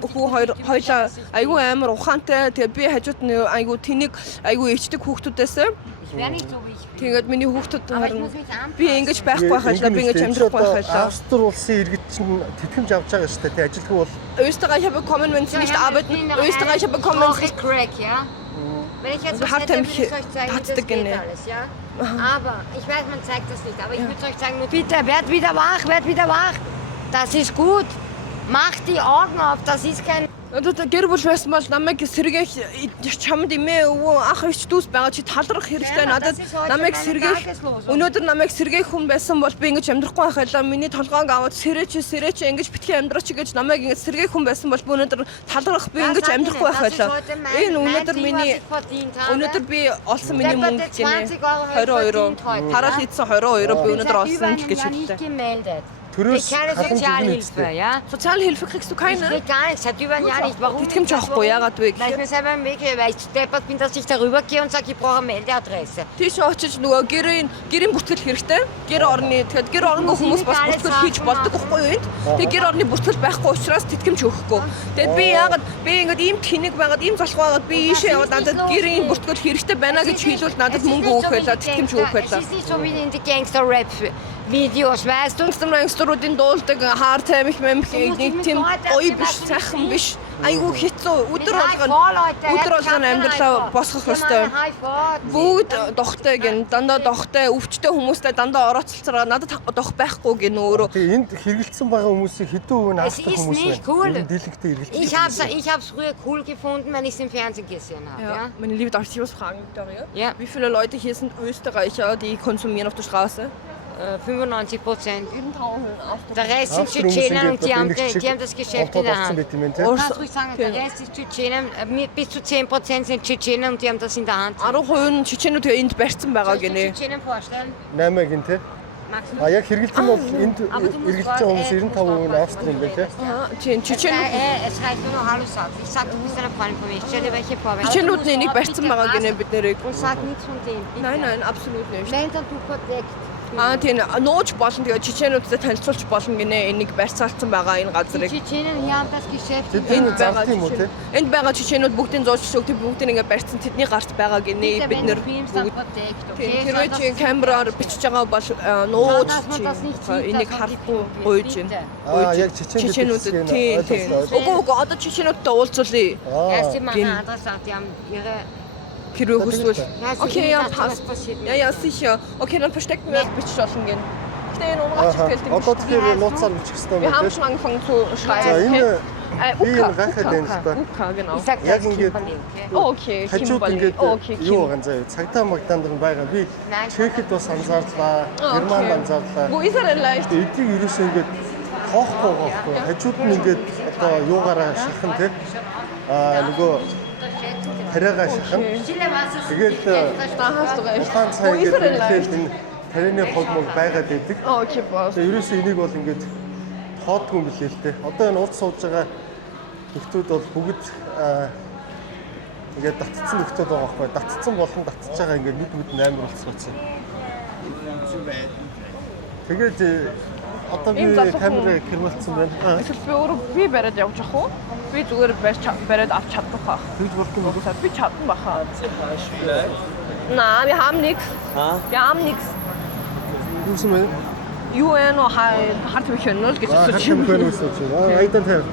хүү хоёлаа айгүй амар ухаантай. Тэгээ би хажууд нь айгүй тэнийг айгүй ичдэг хүүхдүүдээс. Тэгээд миний хүүхдүүд харин би ингэж байхгүй байхад би ингэж амьдрахгүй байхад Австри улсын иргэд чинь тэтгэмж авч байгаа шүү дээ. Тэ ажилгүй бол Österreicher bekommen, wenn sie nicht arbeiten. Österreicher bekommen sie Crack, ja? Wenn ich jetzt was hätte, würde ich euch zeigen, wie das geht alles, ja? Aber, ich weiß, man zeigt das nicht, aber ich würde euch sagen, bitte, werd wieder wach. Das ist gut. Macht die Augen auf, das ist kein... Одоо гэр бүл байсан бол намайг сэргээх чамд имээ өвөө ах ич дүүс байгаа чи талрах хэрэгтэй надад намайг сэргээх өнөөдөр намайг сэргээх хүн байсан бол би ингэж амьдрахгүй байх байлаа миний толгойг аваад сэрээч ингэж битгий амьдраач гэж намайг ингэж сэргээх хүн байсан бол би өнөөдөр талрах би ингэж амьдрахгүй байх байлаа энэ өнөөдөр би олсон миний мөнгө гинэ 20 евро хараад хийсэн 20 евро би өнөөдөр олсон гэж хэллээ. Ich keine Sozialhilfe, ja? Sozialhilfe kriegst du keine? Ich krieg gar nichts, seit über ein Jahr nicht. Warum? Тэтгэмж авахгүй яагаад вэ? Weil ich mir selber im Weg gehe, weil ich deppert bin, dass ich darüber gehe und sage, ich brauche eine Meldeadresse. Тийш очиж нөгөө гэрийн бүртгэл хэрэгтэй. Гэр орны тэгэхээр гэр орны хүмүүс бас бүртгэл хийж болдог байхгүй юу энд? Тэгээ гэр орны бүртгэл байхгүй учраас тэтгэмж өгөхгүй. Тэгээд би яагаад ингэж ийм тэнэг байгаад ийм залхуу байгаад би ийшээ яваад надад гэрийн бүртгэл хэрэгтэй байна гэж хэлвэл надад мөнгө өгөх байлаа, тэтгэмж өгөх байлаа. Das ist nicht so wie in die Gangster-Rap Videos, weißt du? Гангстеруудын дуулдаг хаар тамхи нэг тийм гоё биш, сайхан биш. Айгу хэцүү өдөр болгон амьдралаа босгох ёстой. Бүгд дохтой гэн дандаа дохтой өвчтэй хүмүүстэй дандаа орооцолцороо надад дох байхгүй гэн өөрөө. Тэгээ энд хэрэгэлсэн байгаа хүмүүсийн хэдэн үн авдаг хүмүүс вэ? Дийлэгтэй хэрэгэлсэн. Ich habe es früher cool gefunden, wenn ich es im Fernsehen gesehen habe. Ja. Meine Liebe, darf ich was fragen, Victoria? Ja. Wie viele Leute hier sind Österreicher, die konsumieren auf der Straße? 95%. Der Rest sind Tschetschenen und die haben das Geschäft in der Hand. Kannst ruhig sagen, der Rest ist Tschetschenen, bis zu 10% sind Tschetschenen und die haben das in der Hand. 10% Tschetschенүүд энд барьсан байгаа гинэ. Tschetschenen vorstellen? 8 гин тэ. Яг хэрэгэлсэн бол энд хэрэгэлж байгаа хүмүүс 95% Австри юм байна тэ. Tschetschen. Es heißt nur noch Hallo Satz. Ich sag, du bist eine Freundin von mir. Ich stell dir welche vor. Tschetschenүүд энийг барьсан байгаа гинэ бид нэрийг. Und sag nichts von denen. Nein, absolut nicht. Wenn dann du verdeckt. тийм нууж болно. Тэгээ чичээнүүдтэй танилцуулж болно гинэ. Энийг барьцаалсан байгаа энэ газрыг. Чичээнэн яам тас гişэфт. Энд байгаа чичээнүүд бүгдийн зоочсог тийм бүгдийг ингээ барьцсан тэдний гарт байгаа гинэ. Бид нэр хэрвээ чи камераар бичиж байгаа бол нууж энийг харахгүй гуйж байна. Яг чичээнүүдэд тийм. Үгүй одоо чичээнүүдтэй уулзуулъя. Яси маха адрес авт ям ihre Хэрвээ хүсвэл. Окей, яа пас. Ja, sicher. Okay, dann verstecken wir das bitte gehen. Гэтэ энэ унгаач хэлдэг. Одоо тэгэхээр нууцаар бичих хэрэгтэй Wir haben schon angefangen zu schreiben. Ука, genau. Яг ингээд Okay, хажууд ингээд юу ган заяа цагтаа магтаанд байгаа. Би Чехэд бас анзаарлаа, Германд анзаарлаа. Wo ist er denn leicht? Эдийг ерөөсөө ингээд тоохгүй байхгүй. Хажууд нь ингээд одоо юугаараа шахсан тий. Нөгөө тариагаа шахан. Тэгээд улаан цай гэдэг энэ тарианы хог мог байгаад байдаг. Окей, boss. Тэгээд ерөөсөө энийг бол ингээд тоодгүй юм билээ л дээ. Одоо энэ урд сууж байгаа нөхдүүд бол бүгд ингээд татцсан нөхдүүд байгаа байхгүй. Татцсан болон татцж байгаа ингээд нүд амар болцсон. Тэгээд одоо би камерыг хэрвэлцсэн байна. Эсвэл би өөрөө би бариад явж ах уу? Би зүгээр бариад авч чадах байх. Тэгж болтон уу? Би чадсан баха. Na, wir haben nichts. Wir haben nichts. Юу юм бэ? Юу ээ нөө харт би хөнөө л гэж хэлж байна. I don't have.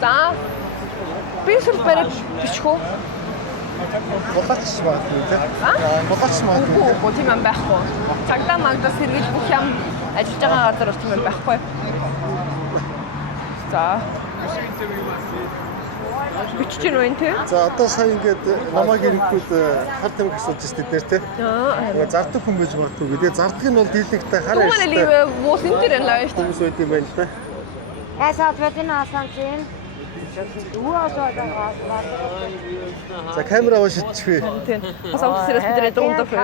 За. Би эсвэл бариад бичих үү? Болооч магадгүй тийм. Болооч магадгүй. Үгүй тийм юм байхгүй. Цагдаа магдас сэргийлж бүх юм ажиллаж байгаа газар бол тийм юм байхгүй. За. Бичиж гин үү те? За одоо сая ингээд намайг ирэнгүүд хар тамхи асууж штэ дээр те. Ингээ зардаг хүн гэж магадгүй гэдэг. Зардаг нь бол дийлэгтэй хараа. Meine Liebe, wo sind die denn leicht? Хүмүүс үт юм байна л да. Ясаад wedi наасан чинь. За камераа шидчихвээ. Бас авсараас бидний дундаа фэ.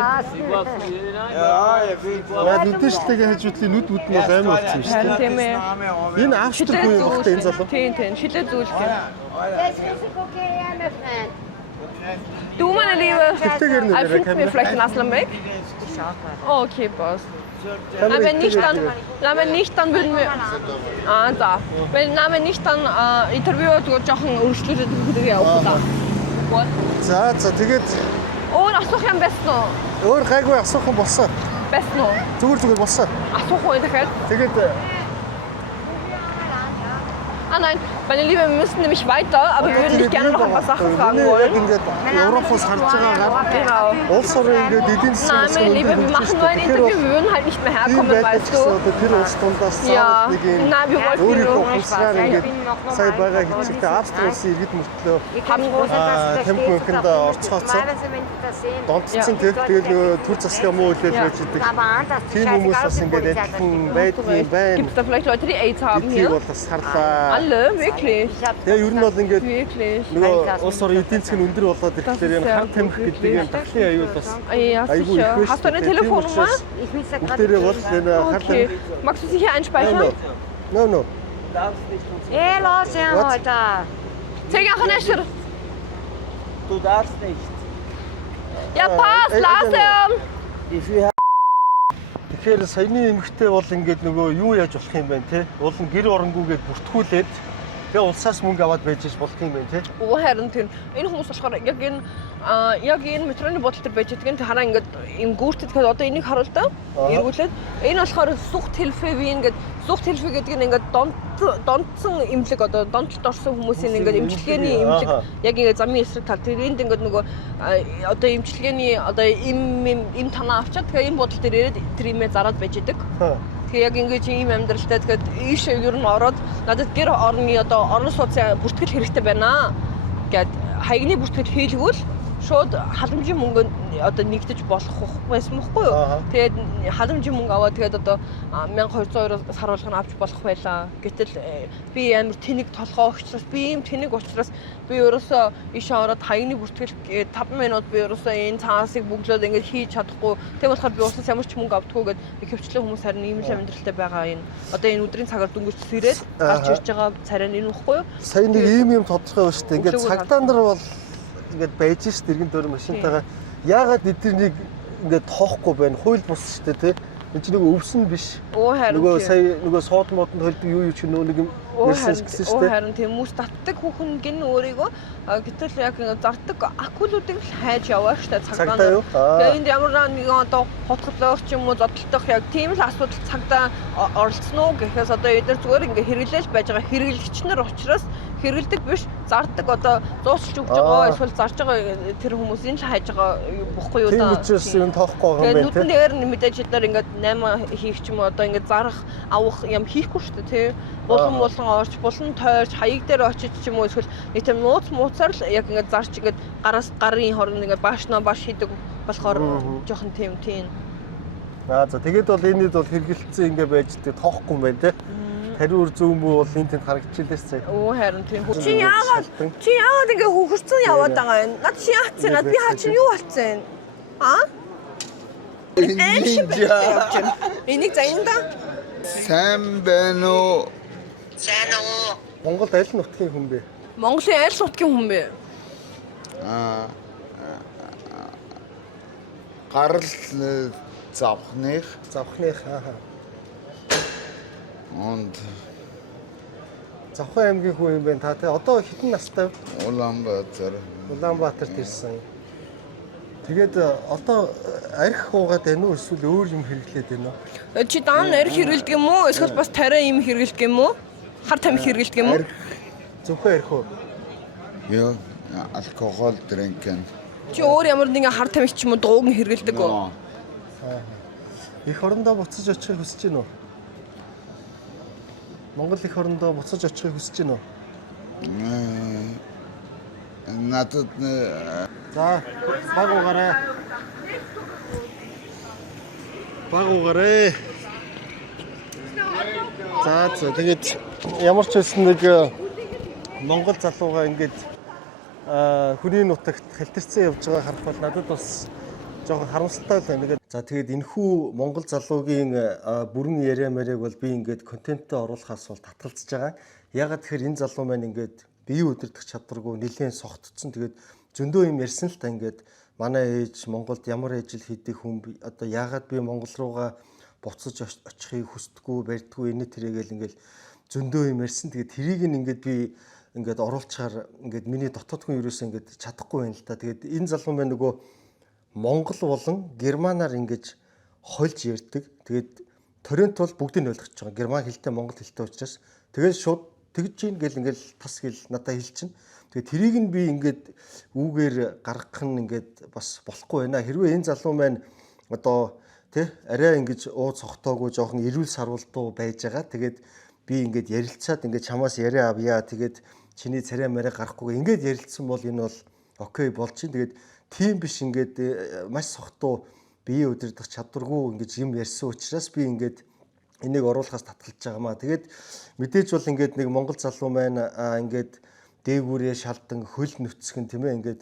Яа нүдэштэйгээ хажуудлын нүд бүд нь амар болсон юм шүү дээ. Тийм ээ. Энэ авштргүй багтаа энэ залуу. Тийм тийм. Шилээ зүүлэх юм. Du, meine Liebe, I think wir vielleicht in Aslan weg. Oh, okay, Boss. Wenn nicht, dann würden wir... da. Wenn nicht, dann интервью жоохон өргөжлүүлээд өгөх явах та. За тэгээд Өөр асуух юм байсан уу? Өөр гайгүй асуух юм болсон. Байсан уу? Зүгээр болсон. Асуух уу дахиад? Тэгээд Nein, meine Liebe, wir müssen nämlich weiter, aber wir würden dich gerne noch ein paar Sachen fragen wollen. Genau. Nein, meine Liebe, wir machen nur ein Interview, wir würden halt nicht mehr herkommen, weißt du. Ja, nein, wir wollten nur... Gibt es da vielleicht Leute, die AIDS haben hier? Alle, wirklich? Ja, ер нь бол ингээд wirklich. нөгөө улс орны эдийн засгийн өндөр болоод ирэхээр энэ хар тамхи гэдэг энэ дахлын аюул бас Ja, sicher. Hast du eine Telefonnummer? Тэр бол энэ хар Okay. Magst du sicher einspeichern? No. Los ja heute. Zeig auch eine Schrift. Du darfst nicht. Ja, passt, lass ihn. Тэгэхээр саяны эмэгтэй бол ингээд нөгөө юу яаж болох юм бэ те? Уул нь гэр оронгүйгээд бүртгүүлээд тэгээ улсаас мөнгө аваад байж болох юм байна те? Харин тийм энэ хүмүүс болохоор яг энэ метроны бодол төр байж байгаа. Хараа ингээд юм гүртэд тэгэхээр одоо энийг харуул та. Эргүүлээд энэ болохоор Suchthilfe wie ингээд Suchthilfe гэдэг нь ингээд донцсон эмнэлэг одоо донтолд орсон хүмүүсийн ингээд эмчилгээний эмнэлэг яг ингээд замын эсрэг тал тэр энд ингээд нөгөө одоо эмчилгээний одоо им танаа авчаад тэгээ энэ бодол төр ирээд тэр имээ зараад байж идэг. Тэгээ яг ингэж ийм амьдралтай тэгээд ийш ер нь ороод надад гэр орны одоо орон сууцын бүртгэл хэрэгтэй байна гэд хаягны бүртгэл хийлгүүл шууд халамжийн мөнгө одоо нэгдэж болох байсан мөхгүй юу. Тэгээд халамжийн мөнгө аваад тэгээд одоо 1200 саруулгыг авч болох байлаа. Гэтэл би амар тэнэг толгоо учраас би ийм тэнэг учраас би ерөөсөө ийшээ ороод хаягны бүртгэл 5 минут би ерөөсөө энэ цаасыг бүглөөд ингэж хийж чадахгүй. Тэгээд болохоор би уусаас ямар ч мөнгө авдаггүй гэд ихэвчлэн хүмүүс харин ийм л амьдралтай байгаа энэ. Одоо энэ өдрийн цагаар дүнгиж сэрээд гарч ирж байгаа царай нь нөхгүй юу. Сая нэг ийм тодорхой байна шүү дээ. Ингээд цагдаа нар бол ингээд байж ш дэргэн дөр машинтайгаа яагаад эднийг ингээд тоохгүй байна. Хууль бус шүү дээ тий. Энд чинь нөгөө өвсөн биш. Харин Нөгөө сая нөгөө сууд модонд холдог юу ч нөө нэг юм ярьсан гэсэн шүү дээ. Харин тийм хүмүүс татдаг хүүхэн гин өөрийгөө гэтэл яг ингээд зардаг акулуудыг л хайж яваа штэ Цагдаа юу? Тэгээ энд ямар нэг одоо хотголоогч юм уу зодтолдох яг тийм л асуудал цагдаа оролцсон уу гэхээс одоо эдгээр зүгээр ингээд хэрэглээл байж байгаа хэрэглэгч нар учраас хэрэгэлдэг биш зардаг одоо зуусч өгч байгаа эсвэл зарж байгаа тэр хүмүүсийн л хайж байгаа бохгүй юу Тийм учраас юм тоохгүй байгаа юм байна тийм. Нүдэн дээр мэдээж эдгээр ингээд 8 хийх ч юм уу одоо ингээд зарах авах юм хийхгүй шүү дээ тий. Булан орч булан тойрч хаяг дээр очиж ч юм уу эсвэл нэг тийм мууцаар л яг ингээд зарч ингээд гараас гарын хооронд ингээд баашнаа баш хийдэг болохоор жоохон тийм. За тэгээд бол энэд бол хэрэгэлцсэн ингээ байж тээ тоохгүй юм байна тий. Хариур зөв мүү бол энэ тэнд харагдчихлээс цаа. Харин тийм. Чи яагаад ингээ хөхөрцөн яваад байгаа юм? Над чи яатсан? Над би хаа чи юу болцсон? Энийг заянда. Сайн байна уу? Монголд аль нутгийн хүн бэ? Монголын аль нутгийн хүн бэ? Гарал завхных und Завхан аймгийн хүн юм байна та тий. Одоо хэдэн настай вэ? Улаанбаатарт ирсэн. Тэгээд одоо арх хуугаад байна уу эсвэл өөр юм хэрэглээд байна уу? Чи даан арх хэрэглэдэг юм уу? Эсвэл бас тариа юм хэрэглэдэг юм уу? Хар тамхи хэрэглэдэг юм уу? Зөвхөн арх уу? Ja, alkohol trinken. Чи өөр ямар нэгэн хар тамхи ч юм уу дууг хэрэглэдэг үү? Их орондоо буцаж очихыг хүсэж байна уу? Монгол их орондоо буцаж очихыг хүсэж байна уу? Надад За, багуугаарай. За тэгээд ямар ч байсан нэг Монгол залууга ингээд хүний нутагт халтарсан явж байгаа харах бол надад бас жоохон харамсалтай байна. За тэгээд энэхүү Монгол залуугийн бүрэн яриа мариаг бол би ингээд контенттэй оруулахаас бол татгалзаж байгаа. Ягаад тэгэхээр энэ залуу маань ингээд бие удирдах чадваргүй нэлээд согтцсон. Тэгээд зөндөө юм ярьсан л та ингээд манай ээж Монголд ямар ажил хийдэг хүн одоо ягаад би Монгол руугаа буцаж очихыг хүсдэггүй барьдаггүй энэ тэрэгэл ингээд зөндөө юм ярьсан. Тэгээд тэрийг ингээд би ингээд оруулчаар ингээд миний дотоод хүн ерөөсөө ингээд чадахгүй байна л та. Тэгээд энэ залуу маань нөгөө Монгол болон германаар ингэж хольж ярьдаг. Тэгээд Торонто бол бүгдийг нь ойлгож байгаа. Герман хэлтэй Монгол хэлтэй учраас тэгээд шууд тэгж чинь гэл ингээл тас гэл надад хэлчихнэ. Тэгээд тэрийг нь би ингээд үүгээр гаргах нь ингээд бас болохгүй байна. Хэрвээ энэ залуу маань одоо тий арай ингэж ууз цогтоогүй жоохон эрүүл сарвалдуу байж байгаа. Тэгээд би ингээд ярилцаад ингээд чамаас яриа авъя. Тэгээд чиний царай мараа гарахгүй. Ингээд ярилцсан бол энэ бол окей болж чинь. Тэгээд тийм биш ингээд маш согтуу бие удирдах чадваргүй ингэж юм ярьсан учраас би ингээд энийг оруулахаас татгалж байгаамаа. Тэгээд мэдээж бол ингээд нэг монгол залуу маань ингээд дээгүүрээ шалдан хөл нүцгэн тийм ээ ингээд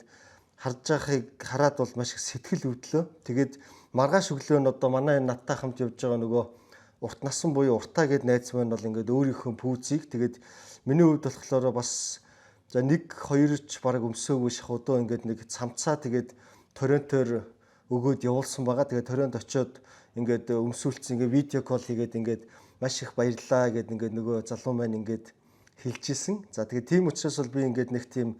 харж байгаахыг хараад бол маш их сэтгэл өвдлөө. Тэгээд маргааш өглөө нь одоо манай энэ надтай хамт явж байгаа нөгөө урт насан буюу уртаа гэд найз маань бол ингээд өөрийнхөө пүүзийг тэгээд миний хувьд болохоор бас за 1-2 ч баг өмсөөгүй шахуудаа ингээд нэг цамцаа тэгээд Торонтоор өгөөд явуулсан байгаа. Тэгээд Торонт очиод ингээд өмсүүлсэн ингээд видео кол хийгээд ингээд маш их баярлаа гэд ингээд нөгөө залуу маань ингээд хэлжсэн. За тэгээд тийм учраас бол би ингээд нэг тийм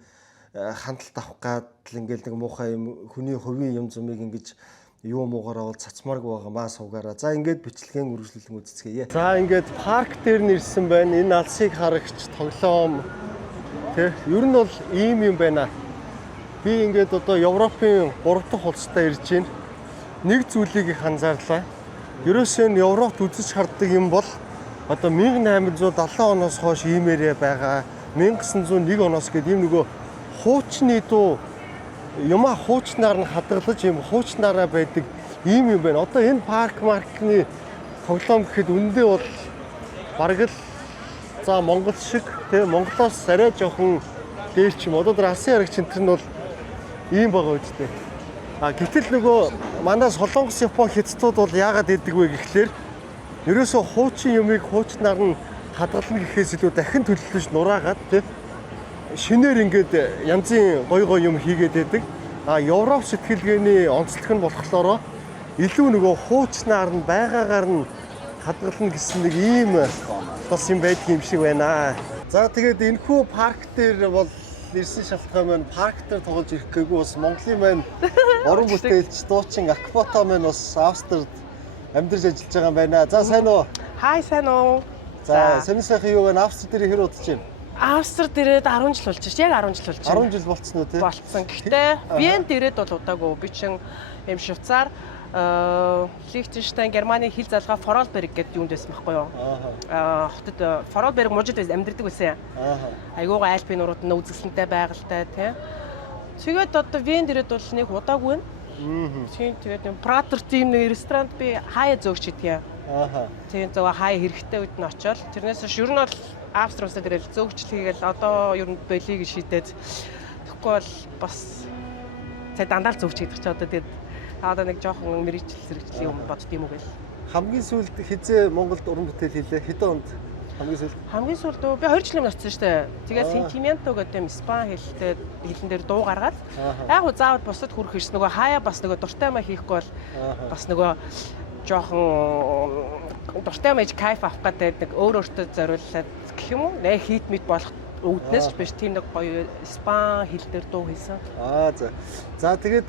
хандлт авах гад л ингээд нэг муухай юм хүний хувийн юм зумыг ингээд юу муугаараа бол цацмааргүй байгаа маа суугаараа. За ингээд бичлэгийн үргэлжлүүлэн үзцгээе. За ингээд парк дээр нэрсэн байна. Энэ алсыг харагч тоглоом тэ ер нь бол ийм юм байна. Би ингээд одоо Европын 3 дахь улстай ирж байна. Нэг зүйлийг их анзаарлаа. Ерөөсөө нь Европт үзэж харддаг юм бол одоо 1870 оноос хойш иймээрээ байгаа. 1901 оноос гээд ийм нөгөө хуучны дуу юмаа хуучнаар нь хадгалж юм хуучнаараа байдаг ийм юм байна. Одоо энэ парк маркны тоглоом гэхэд үндэ бол бараг л за Монгол шиг тийм Монголоос арай жоохон дээр ч юм. Одоо тэр Асын арга центр нь бол ийм байгаа үстэй. Гэтэл нөгөө манай Солонгос Япон хятадууд бол яагаад идэг вэ гэхлээр ерөөсөө хуучин юмыг хуучнаар нь хадгална гэхээс илүү дахин төлөвлөж нураагаад тийм шинээр ингээд янзын гой гой юм хийгээд байдаг. Европ сэтгэлгээний онцлог нь болохоор илүү нөгөө хуучнаар нь байгаагаар нь хадгална гэсэн нэг ийм бас юм байдаг юм шиг байна. За тэгээд энэхүү парк дээр бол ирсэн шалтгаан маань парк дээр тоглож ирэх гээгүй бас Монголын маань орон бүтээлч дуучин Акбото маань бас Австрид амьдарч ажиллаж байгаа юм байна. За сайн уу? Хай сайн уу? За сонир сайхан юу вэ? Австрид дээр хэр удаж байна? Австрид ирээд 10 жил болж байна. Яг 10 жил болж байна. 10 жил болцсон уу те? Болцсон. Гэхдээ Венд ирээд бол удаагүй. Би чин юм Швейцар, Лихтенштейн, Германы хил залгаа Форолберг гэдэг юунд байсан байхгүй юу? Хотод Форолберг мужид амьдардаг байсан. Айгуугаа Альпийн нурууд нь үзэсгэлэнтэй байгальтай тий. Тэгээд одоо Венд ирээд бол нэг удаагүй байна. Тэгээд юм Пратер тийм нэг ресторанд би хаяа зөөгч идэх юм. Тийм зөв хаяа хэрэгтэй үед нь очиод тэрнээс биш ер нь бол Австри улсад ирэл зөөгчл хийгээл одоо ер нь болийг шийдээд тэгэхгүй бол бас цаа дандаа л зөөгч идэх чи одоо тэгээд одоо нэг жоохон мэрэгчл зэрэгчлийн юм бодд юм уу гээл. Хамгийн сүүлд хизээ Монголд уран бүтээл хийлээ. Хэдэн онд хамгийн сүүлд би 2 жилийн очсон шүү дээ. Тэгээд Сентименто гэдэг юм Испани хэлэн дээр дуу гаргаад яг уу заавал бусад хүрэх хэрэг нөгөө хаяа бас нөгөө дуртай маа хийхгүй бол бас нөгөө жоохон дуртай мэж кайф авах гэдэг нэг өөр өөртөө зориуллаад гэх юм уу нэ хит мэд болох үүднээс ч биш тийм нэг гоё Испани хэл дээр дуу хийсэн. За тэгээд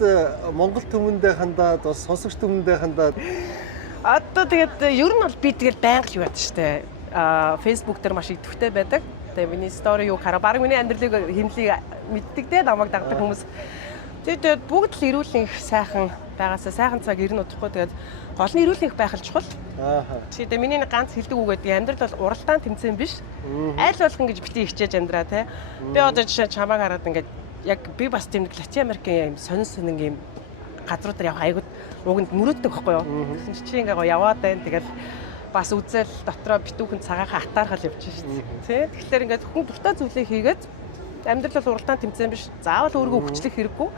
Монгол түмэндээ хандаад бас сонсогч түмэндээ хандаад одоо тэгээд ер нь бол би тэгэл байнга л юу яд штэ. Facebook дээр маш идэвхтэй байдаг. Тэгээ миний стори юу хараа баг миний амьдралыг хэмлийг мэддэг те намайг дагдаг хүмүүс. Тэгээд бүгд л эрүүл их сайхан байгаасаа сайхан цаг ирнэ удахгүй тэгээд гол нь эрүүл их байх л чухал. Тэгээд миний нэг ганц хэлдэг үг гэдэг амьдрал бол уралдаан тэмцээн биш. Аль болгон гэж бити хичээж амьдраа те. Би одоо жишээ чамайг хараад ингээд яг би бас тийм нэг Латин Америкийн юм сонин сонин юм газрууд дээр явах айгууд уганд мөрөөддөг байхгүй юу. Тэгсэн чи ингээ гоё яваад байна. Тэгээд бас үзэл дотроо битүүхэн цагаахан атаархал явж шээ. Тэ. Тэгэхээр ингээд хүн дуртай зүйлээ хийгээд амьдрал бол уралдаан тэмцээн биш. Заавал өөрийгөө хүчлэх хэрэггүй.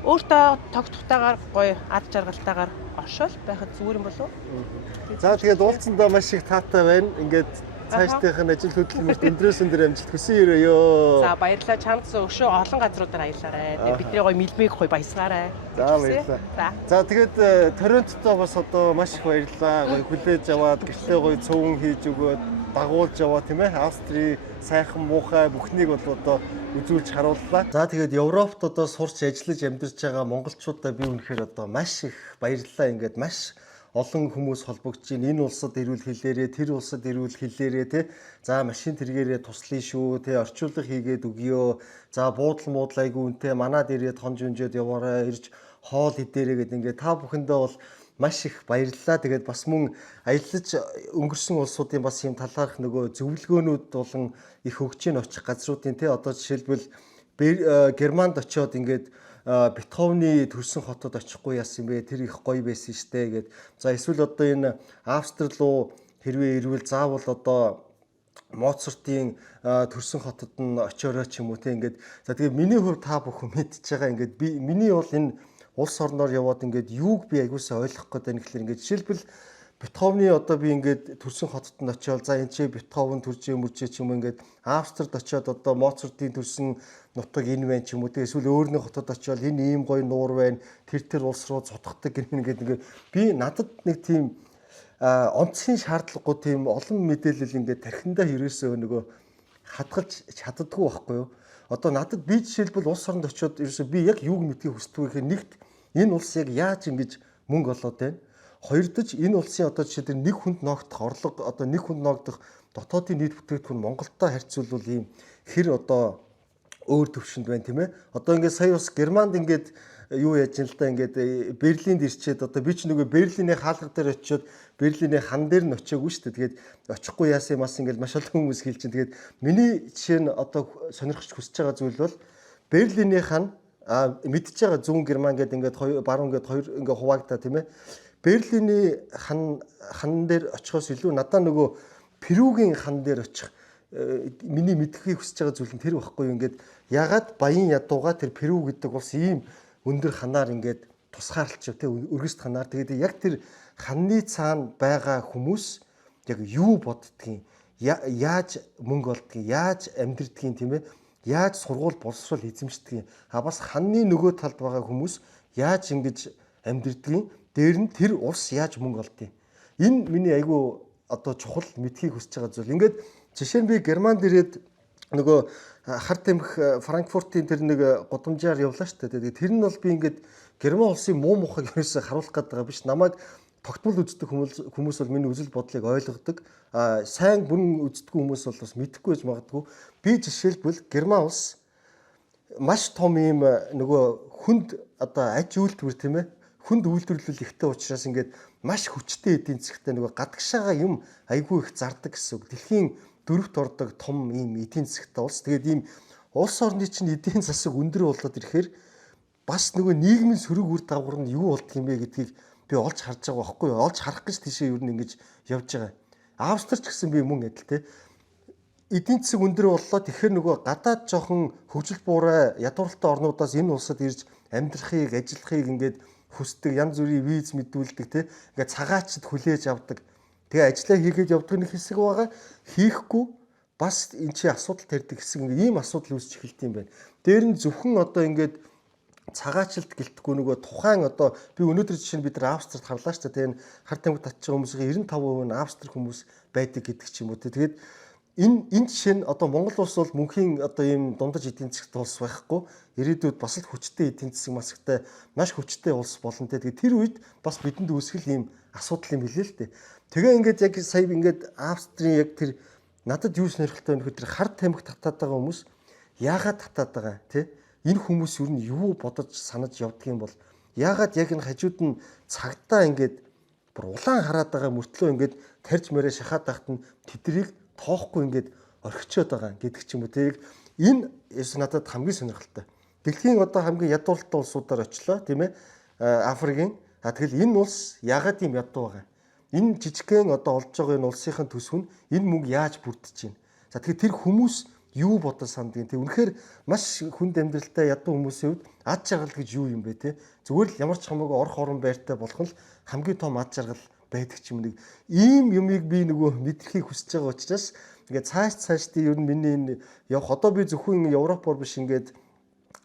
Өөртөө тогтхтойгоор гоё ад жаргалтайгаар оршоол байхад зүгээр юм болов. За тэгээд уулзсандаа маш их таатай байна. Ингээд цаашдынх нь ажил хөдөлмөрт өндрөөсөн дээр амжилт хүсэн өрөөё. За баярлалаа. Чамд өшөө олон газруудаар аялаарай. Тэгээд бидний гоё мэлмиг гоё баясгаарай. За баярлалаа. За тэгээд Торонтод бас одоо маш их баярлалаа. Гоё хүлээж аваад гэртээ гоё цөвөн хийж өгөөд дагуулж яваа тийм ээ. Австри сайхан муухай бүхнийг бол одоо үзүүлж харууллаа. За тэгээд Европт одоо сурч ажиллаж амьдарч байгаа монголчуудаа би үнэхээр одоо маш их баярлалаа. Ингээд маш олон хүмүүс холбогдож байна. Энэ улсад ирүүл хэлээрээ, тэр улсад ирүүл хэлээрээ тий. За машин тэргээрээ туслая шүү, тий. Орчуулга хийгээд өгьё. За буудал муудлайгүй үнтэй манад ирээд хонж өнжөөд яваарай. Ирж хоол идээрээ гэдэг ингээд та бүхэндээ бол маш их баярлалаа. Тэгээд бас мөн аялаж өнгөрсөн улсуудын бас юм талаарх нөгөө зөвлөгөөнүүд болон их хөгжийн очих газруудын тий. Одоо жишээлбэл Германд очиод ингээд Бетховны төрсөн хотод очихгүй яасан бэ? Тэр их гоё байсан штэ гэд. За эсвэл одоо энэ Австри руу хэрвээ ирвэл заавал одоо Моцартын төрсөн хотод нь очиорой ч юм уу те ингээд. За тэгээ миний хувьд та бүхэн мэдчихэж байгаа ингээд би миний бол энэ улс орноор яваад ингээд юуг би аягуулсаа ойлгох гээд байна гэхэлэр ингээд жишээлбэл Бетховны одоо би ингээд төрсөн хотод нь очиод за энэ ч Бетховен төржээ мөржээ ч юм ингээд Австрид очиод одоо Моцартын төрсөн нутаг энэ байна ч юм уу те эсвэл өөрний хотод очиод энэ ийм гоё нуур байна тэр улс руу цутгадаг гэнэ ингээд би надад нэг тийм онцгийн шаардлагагүй тийм олон мэдээлэл ингээд тархиндаа ерөөсөө нөгөө хадгалж чаддаггүй байхгүй юу. Одоо надад би жишээлбэл улс оронд очиод ерөөсөө би яг юуг мэдхийг хүсдэг вэ гэхээр нэгт энэ улс яг яаж ингэж мөнгө олоод байна. Хоёрдож энэ улсын одоо жишээ нь нэг хүнд ноогдох орлого одоо нэг хүнд ноогдох дотоодын нийт бүтээгдэхүүн Монголтой харьцуулбал ийм хэр одоо өөр төвшөнд байна тийм ээ. Одоо ингээд сая бас Германд ингээд юу яаж юм л та ингээд Берлинд ирчээд одоо би ч нөгөө Берлиний хаалга дээр очиод Берлиний хан дээр нь очиагүй шүү дээ. Тэгээд очихгүй яасан мас ингээд маш олон хүмүүс хэлж чинь. Тэгээд миний жишээ нь одоо сонирхож хүсэж байгаа зүйл бол Берлиний хан мэдчихэж байгаа зүүн Герман гэдэг ингээд баруун ингээд хоёр ингээд хуваагдаа тийм ээ. Берлиний хан дээр очихоос илүү надаа нөгөө Перугийн хан дээр очих миний мэдхийг хүсэж байгаа зүйл нь тэр байхгүй юу ингээд ягаад баян ядууга тэр Перу гэдэг улс ийм өндөр ханаар ингээд тусгаарлалч тийм өргөст ханаар тэгээд яг тэр ханны цаана байгаа хүмүүс яг юу боддгийг яаж мөнгө олдгийг яаж амьдрдгийг тийм ээ яаж сургууль боловсрол эзэмшдгийг бас ханны нөгөө талд байгаа хүмүүс яаж ингэж амьдрдгийг дээр нь тэр улс яаж мөнгө олдгийг. Энэ миний айгүй одоо чухал мэдхийг хүсэж байгаа зүйл. Ингээд жишээ нь би Германд ирээд нөгөө харт тамхи Франкфуртын тэр нэг гудамжаар явлаа шүү дээ. Тэр нь бол би ингээд Герман улсын муу мухайг ерөөсө харуулах гээд байгаа биш. Намайг тогтмол үздэг хүмүүс бол миний үзэл бодлыг ойлгодог. Сайн бүрэн үздэг хүмүүс бол бас мэдэхгүй байж магадгүй. Би жишээлбэл Герман улс маш том юм нөгөө хүнд одоо аж үйлдвэр тийм ээ. Хүнд үйлдвэрлэл ихтэй учраас ингээд маш хүчтэй эдийн засгтай нөгөө гадагшаага юм айгүй их зардаг гэсэн үг. Дэлхийн 4-т ордог том ийм эдийн засгтай улс. Тэгээд ийм улс орны чинь эдийн засаг өндөр болоод ирэхээр бас нөгөө нийгмийн сөрөг үр дагавар нь юу болдго юм бэ гэдгийг би олж харж байгаа байхгүй юу? Олж харах гэж тийшээ юу нэг ингэж явж байгаа. Австрич гэсэн би мөн адил те. Эдийн засаг өндөр боллоо тэгэхээр нөгөө гадаад жоохон хөгжил буурай ядууралтай орнуудаас энэ улсад ирж амьдрахыг, ажиллахыг ингээд хүсдэг, янз бүрийн виз мэдүүлдэг те. Ингээд цагаачд хүлээж авдаг. Тэгээ ажиллаа хийгээд явдаг нэг хэсэг байгаа. Хийхгүй бас эн чинь асуудал тарьдаг хэсэг ийм асуудал үүсч эхэлт юм байна. Дээр нь зөвхөн одоо ингээд цагаачлалт гэлтэхгүй нөгөө тухайн одоо би өнөөдөр жишээ нь бид нар Австрид харлаа шүү дээ. Тэгээ харт тамхи татчих хүмүүсийн 95% нь Австри хүмүүс байдаг гэдэг ч юм уу. Тэгээд энэ жишээ нь одоо Монгол улс бол мөнхийн одоо ийм дундаж эдийн засгт улс байхгүй. Ирээдүйд бас л хүчтэй эдийн засаг масагтай маш хүчтэй улс болно те. Тэгээд тэр үед бас бидэнд үүсгэл ийм асуудал юм хэлээ л дээ. Тэгээ ингээд яг сая ингээд Австрийн яг тэр надад юу сонирхолтой вэ гэхээр харт тамхи татаад байгаа хүмүүс яагаад татаад байгаа те. Энэ хүмүүс юу нь юу бодож санаж явдаг юм бол яагаад яг энэ хажууд нь цагтаа ингээд бүр улаан хараад байгаа мөртлөө ингээд тарж мөрөө шахаад тахт нь тэдрийг тоохгүй ингээд орхичоод байгаа гэдэг ч юм уу. Тэрийг энэ надад хамгийн сонирхолтой. Дэлхийн одоо хамгийн ядууралтай улсуудаар очлоо тийм ээ. Африкийн. Тэгэл энэ улс яагаад ийм ядуу байгаа? Энэ жижигхэн одоо олж байгаа энэ улсынхын төсөв нь энэ мөнгө яаж бүрдэж байна? За тэгэхээр тэр хүмүүс юу бодож сандгийн те үнэхээр маш хүнд амьдралтай ядуу хүмүүсийн хувьд ад жаргал гэж юу юм бэ те зүгээр л ямар ч хамаагүй орох орон байртай болох нь хамгийн том ад жаргал байдаг ч юм нэг ийм юмыг би нөгөө мэдрахийг хүсэж байгаа учраас ингээд цаашдын ер нь миний энэ явах одоо би зөвхөн Европоор биш ингээд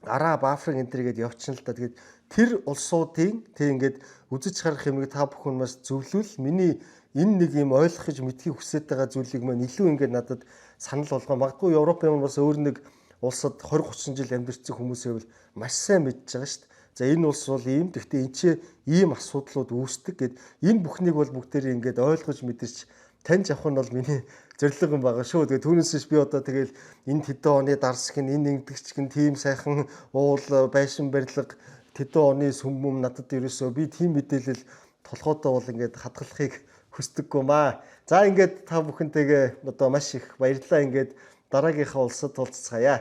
Араб, Африк энэ төргээд явчихна л да. Тэгээд тэр улсуудын тэг ингээд үзэж харах юмыг та бүхэн бас зөвлөвл миний энэ нэг юм ойлгох гэж мэдхийг хүсэж байгаа зүйлийг маань илүү ингээд надад санал болгоо. Магадгүй Европын бас өөр нэг улсад 20-30 жил амьдарсан хүмүүсээ бол маш сайн мэдж байгаа шүү дээ. За энэ улс бол ийм. Гэхдээ энэ ч ийм асуудлууд үүсдэг гэд энэ бүхнийг бол бүгдээрээ ингээд ойлгож мэдэрч таньж авах нь бол миний зорилго юм байгаа шүү. Тэгээд түүнээсээ би одоо тэгэл энэ тэдэн оны дарсг нь энэ ингэдэгч гэн тийм сайхан уул байшин барилга тэдэн оны сүммэм надад ерөөсөө би тийм мэдээлэл толгойдоо бол ингээд хадгалахыг хүсдэггүй маа. За ингээд та бүхэнтэйгээ одоо маш их баярлалаа. Ингээд дараагийнхаа улсад уулзцаая.